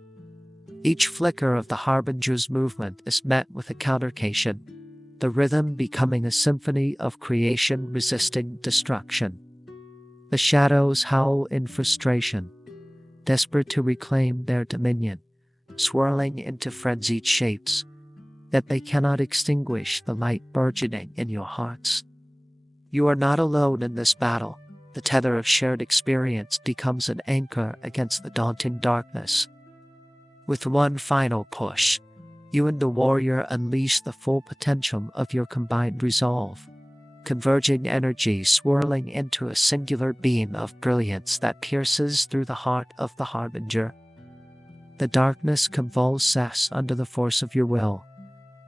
Each flicker of the harbinger's movement is met with a countercation, the rhythm becoming a symphony of creation resisting destruction. The shadows howl in frustration, desperate to reclaim their dominion, swirling into frenzied shapes, that they cannot extinguish the light burgeoning in your hearts. You are not alone in this battle. The tether of shared experience becomes an anchor against the daunting darkness. With one final push, you and the warrior unleash the full potential of your combined resolve, converging energy swirling into a singular beam of brilliance that pierces through the heart of the harbinger. The darkness convulses under the force of your will,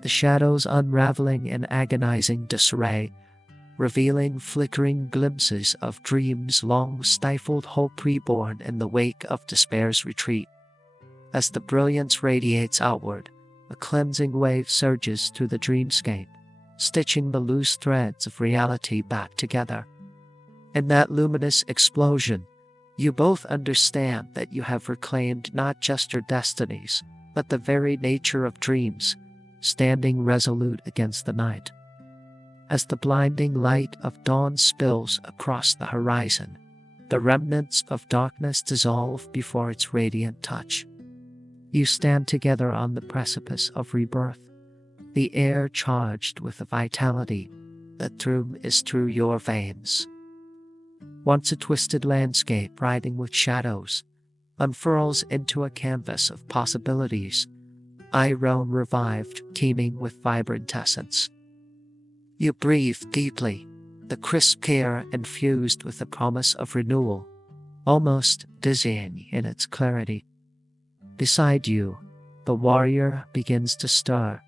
the shadows unraveling in agonizing disarray, revealing flickering glimpses of dreams long stifled, hope reborn in the wake of despair's retreat. As the brilliance radiates outward, a cleansing wave surges through the dreamscape, stitching the loose threads of reality back together. In that luminous explosion, you both understand that you have reclaimed not just your destinies, but the very nature of dreams, standing resolute against the night. As the blinding light of dawn spills across the horizon, the remnants of darkness dissolve before its radiant touch. You stand together on the precipice of rebirth, the air charged with a vitality that is through your veins. Once a twisted landscape riding with shadows unfurls into a canvas of possibilities, I roam revived, teeming with vibrant essence. You breathe deeply, the crisp air infused with the promise of renewal, almost dizzying in its clarity. Beside you, the warrior begins to stir,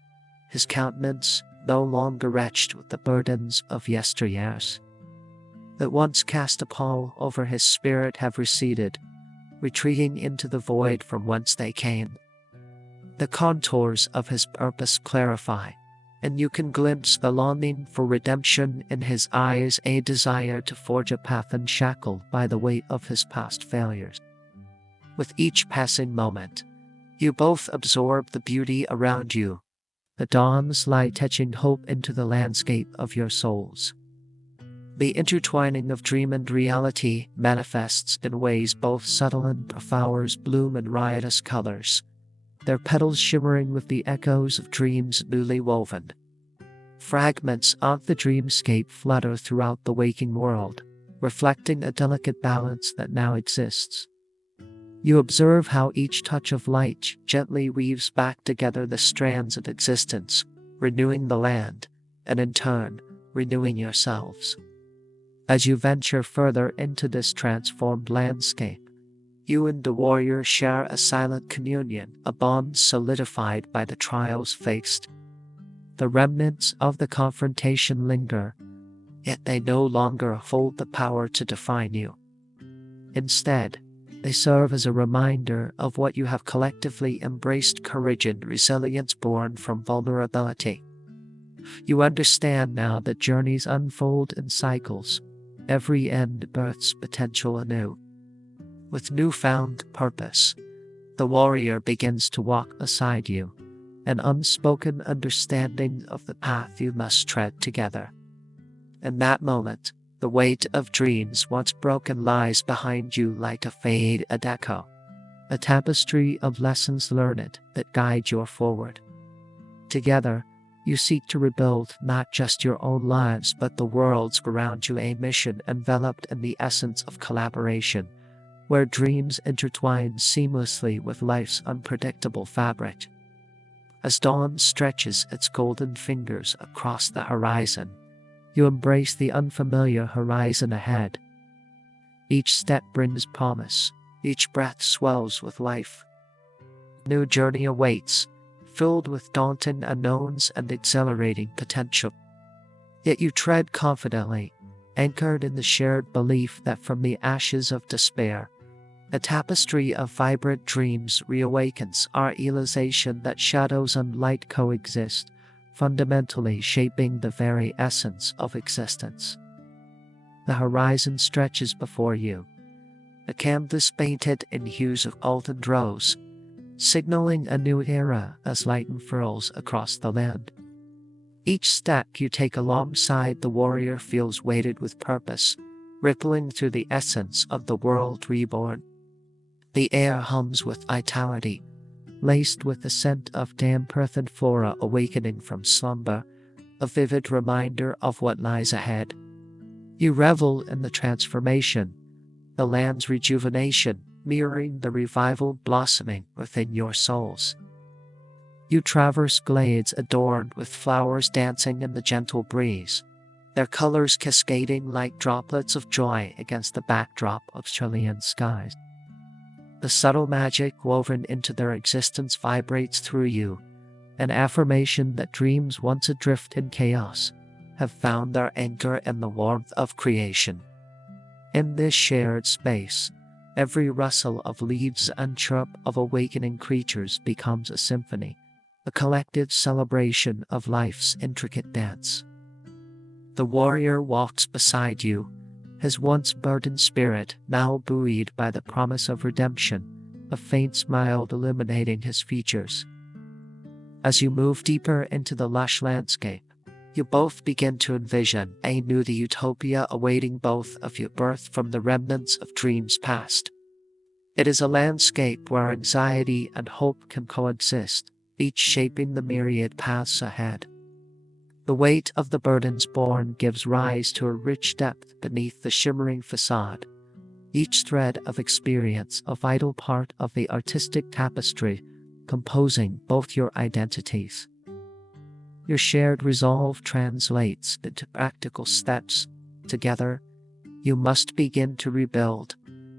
his countenance no longer wretched with the burdens of yesteryears that once cast a pall over his spirit have receded, retreating into the void from whence they came. The contours of his purpose clarify, and you can glimpse the longing for redemption in his eyes, a desire to forge a path unshackled by the weight of his past failures. With each passing moment, you both absorb the beauty around you, the dawn's light etching hope into the landscape of your souls. The intertwining of dream and reality manifests in ways both subtle and flowers bloom in riotous colors, their petals shimmering with the echoes of dreams newly woven. Fragments of the dreamscape flutter throughout the waking world, reflecting a delicate balance that now exists. You observe how each touch of light gently weaves back together the strands of existence, renewing the land, and in turn, renewing yourselves. As you venture further into this transformed landscape, you and the warrior share a silent communion, a bond solidified by the trials faced. The remnants of the confrontation linger, yet they no longer hold the power to define you. Instead, they serve as a reminder of what you have collectively embraced: courage and resilience born from vulnerability. You understand now that journeys unfold in cycles. Every end births potential anew. With newfound purpose, the warrior begins to walk beside you, an unspoken understanding of the path you must tread together. In that moment, the weight of dreams once broken lies behind you like a faded echo, a tapestry of lessons learned that guide you forward. Together, you seek to rebuild not just your own lives but the worlds around you, a mission enveloped in the essence of collaboration, where dreams intertwine seamlessly with life's unpredictable fabric. As dawn stretches its golden fingers across the horizon, you embrace the unfamiliar horizon ahead. Each step brings promise, each breath swells with life. A new journey awaits, filled with daunting unknowns and exhilarating potential. Yet you tread confidently, anchored in the shared belief that from the ashes of despair, a tapestry of vibrant dreams reawakens, our realization that shadows and light coexist, fundamentally shaping the very essence of existence. The horizon stretches before you, a canvas painted in hues of gold and rose, signaling a new era as light unfurls across the land. Each step you take alongside the warrior feels weighted with purpose, rippling through the essence of the world reborn. The air hums with vitality, laced with the scent of damp earth and flora awakening from slumber, a vivid reminder of what lies ahead. You revel in the transformation, the land's rejuvenation, mirroring the revival blossoming within your souls. You traverse glades adorned with flowers dancing in the gentle breeze, their colors cascading like droplets of joy against the backdrop of cerulean skies. The subtle magic woven into their existence vibrates through you, an affirmation that dreams once adrift in chaos have found their anchor in the warmth of creation. In this shared space, every rustle of leaves and chirp of awakening creatures becomes a symphony, a collective celebration of life's intricate dance. The warrior walks beside you, his once burdened spirit now buoyed by the promise of redemption, a faint smile illuminating his features. As you move deeper into the lush landscape, you both begin to envision a new utopia awaiting both of you, birthed from the remnants of dreams past. It is a landscape where anxiety and hope can coexist, each shaping the myriad paths ahead. The weight of the burdens borne gives rise to a rich depth beneath the shimmering facade, each thread of experience a vital part of the artistic tapestry composing both your identities. Your shared resolve translates into practical steps. Together, you must begin to rebuild,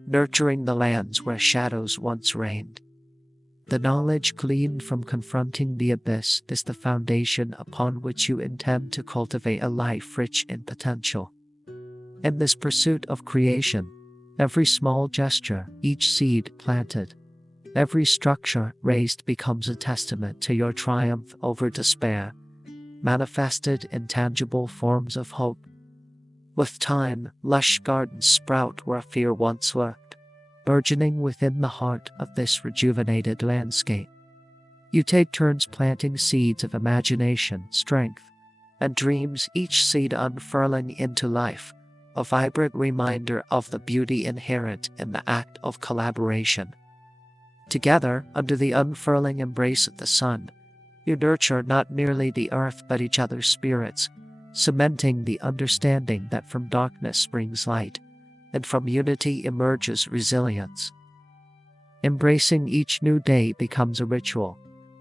nurturing the lands where shadows once reigned. The knowledge gleaned from confronting the abyss is the foundation upon which you intend to cultivate a life rich in potential. In this pursuit of creation, every small gesture, each seed planted, every structure raised becomes a testament to your triumph over despair, manifested in tangible forms of hope. With time, lush gardens sprout where fear once lurked, burgeoning within the heart of this rejuvenated landscape. You take turns planting seeds of imagination, strength, and dreams, each seed unfurling into life, a vibrant reminder of the beauty inherent in the act of collaboration. Together, under the unfurling embrace of the sun, you nurture not merely the earth but each other's spirits, cementing the understanding that from darkness springs light, and from unity emerges resilience. Embracing each new day becomes a ritual,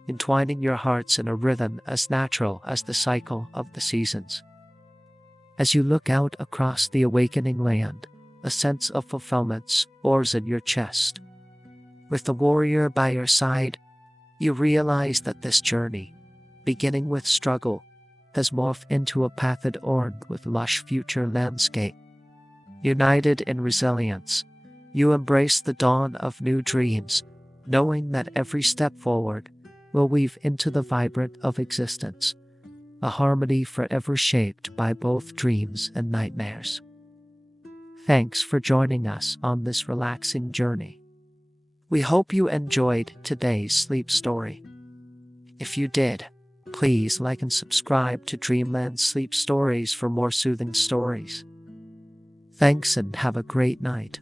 entwining your hearts in a rhythm as natural as the cycle of the seasons. As you look out across the awakening land, a sense of fulfillment soars in your chest. With the warrior by your side, you realize that this journey, beginning with struggle, has morphed into a path adorned with lush future landscape. United in resilience, you embrace the dawn of new dreams, knowing that every step forward will weave into the vibrant of existence, a harmony forever shaped by both dreams and nightmares. Thanks for joining us on this relaxing journey. We hope you enjoyed today's sleep story. If you did, please like and subscribe to Dreamland Sleep Stories for more soothing stories. Thanks and have a great night.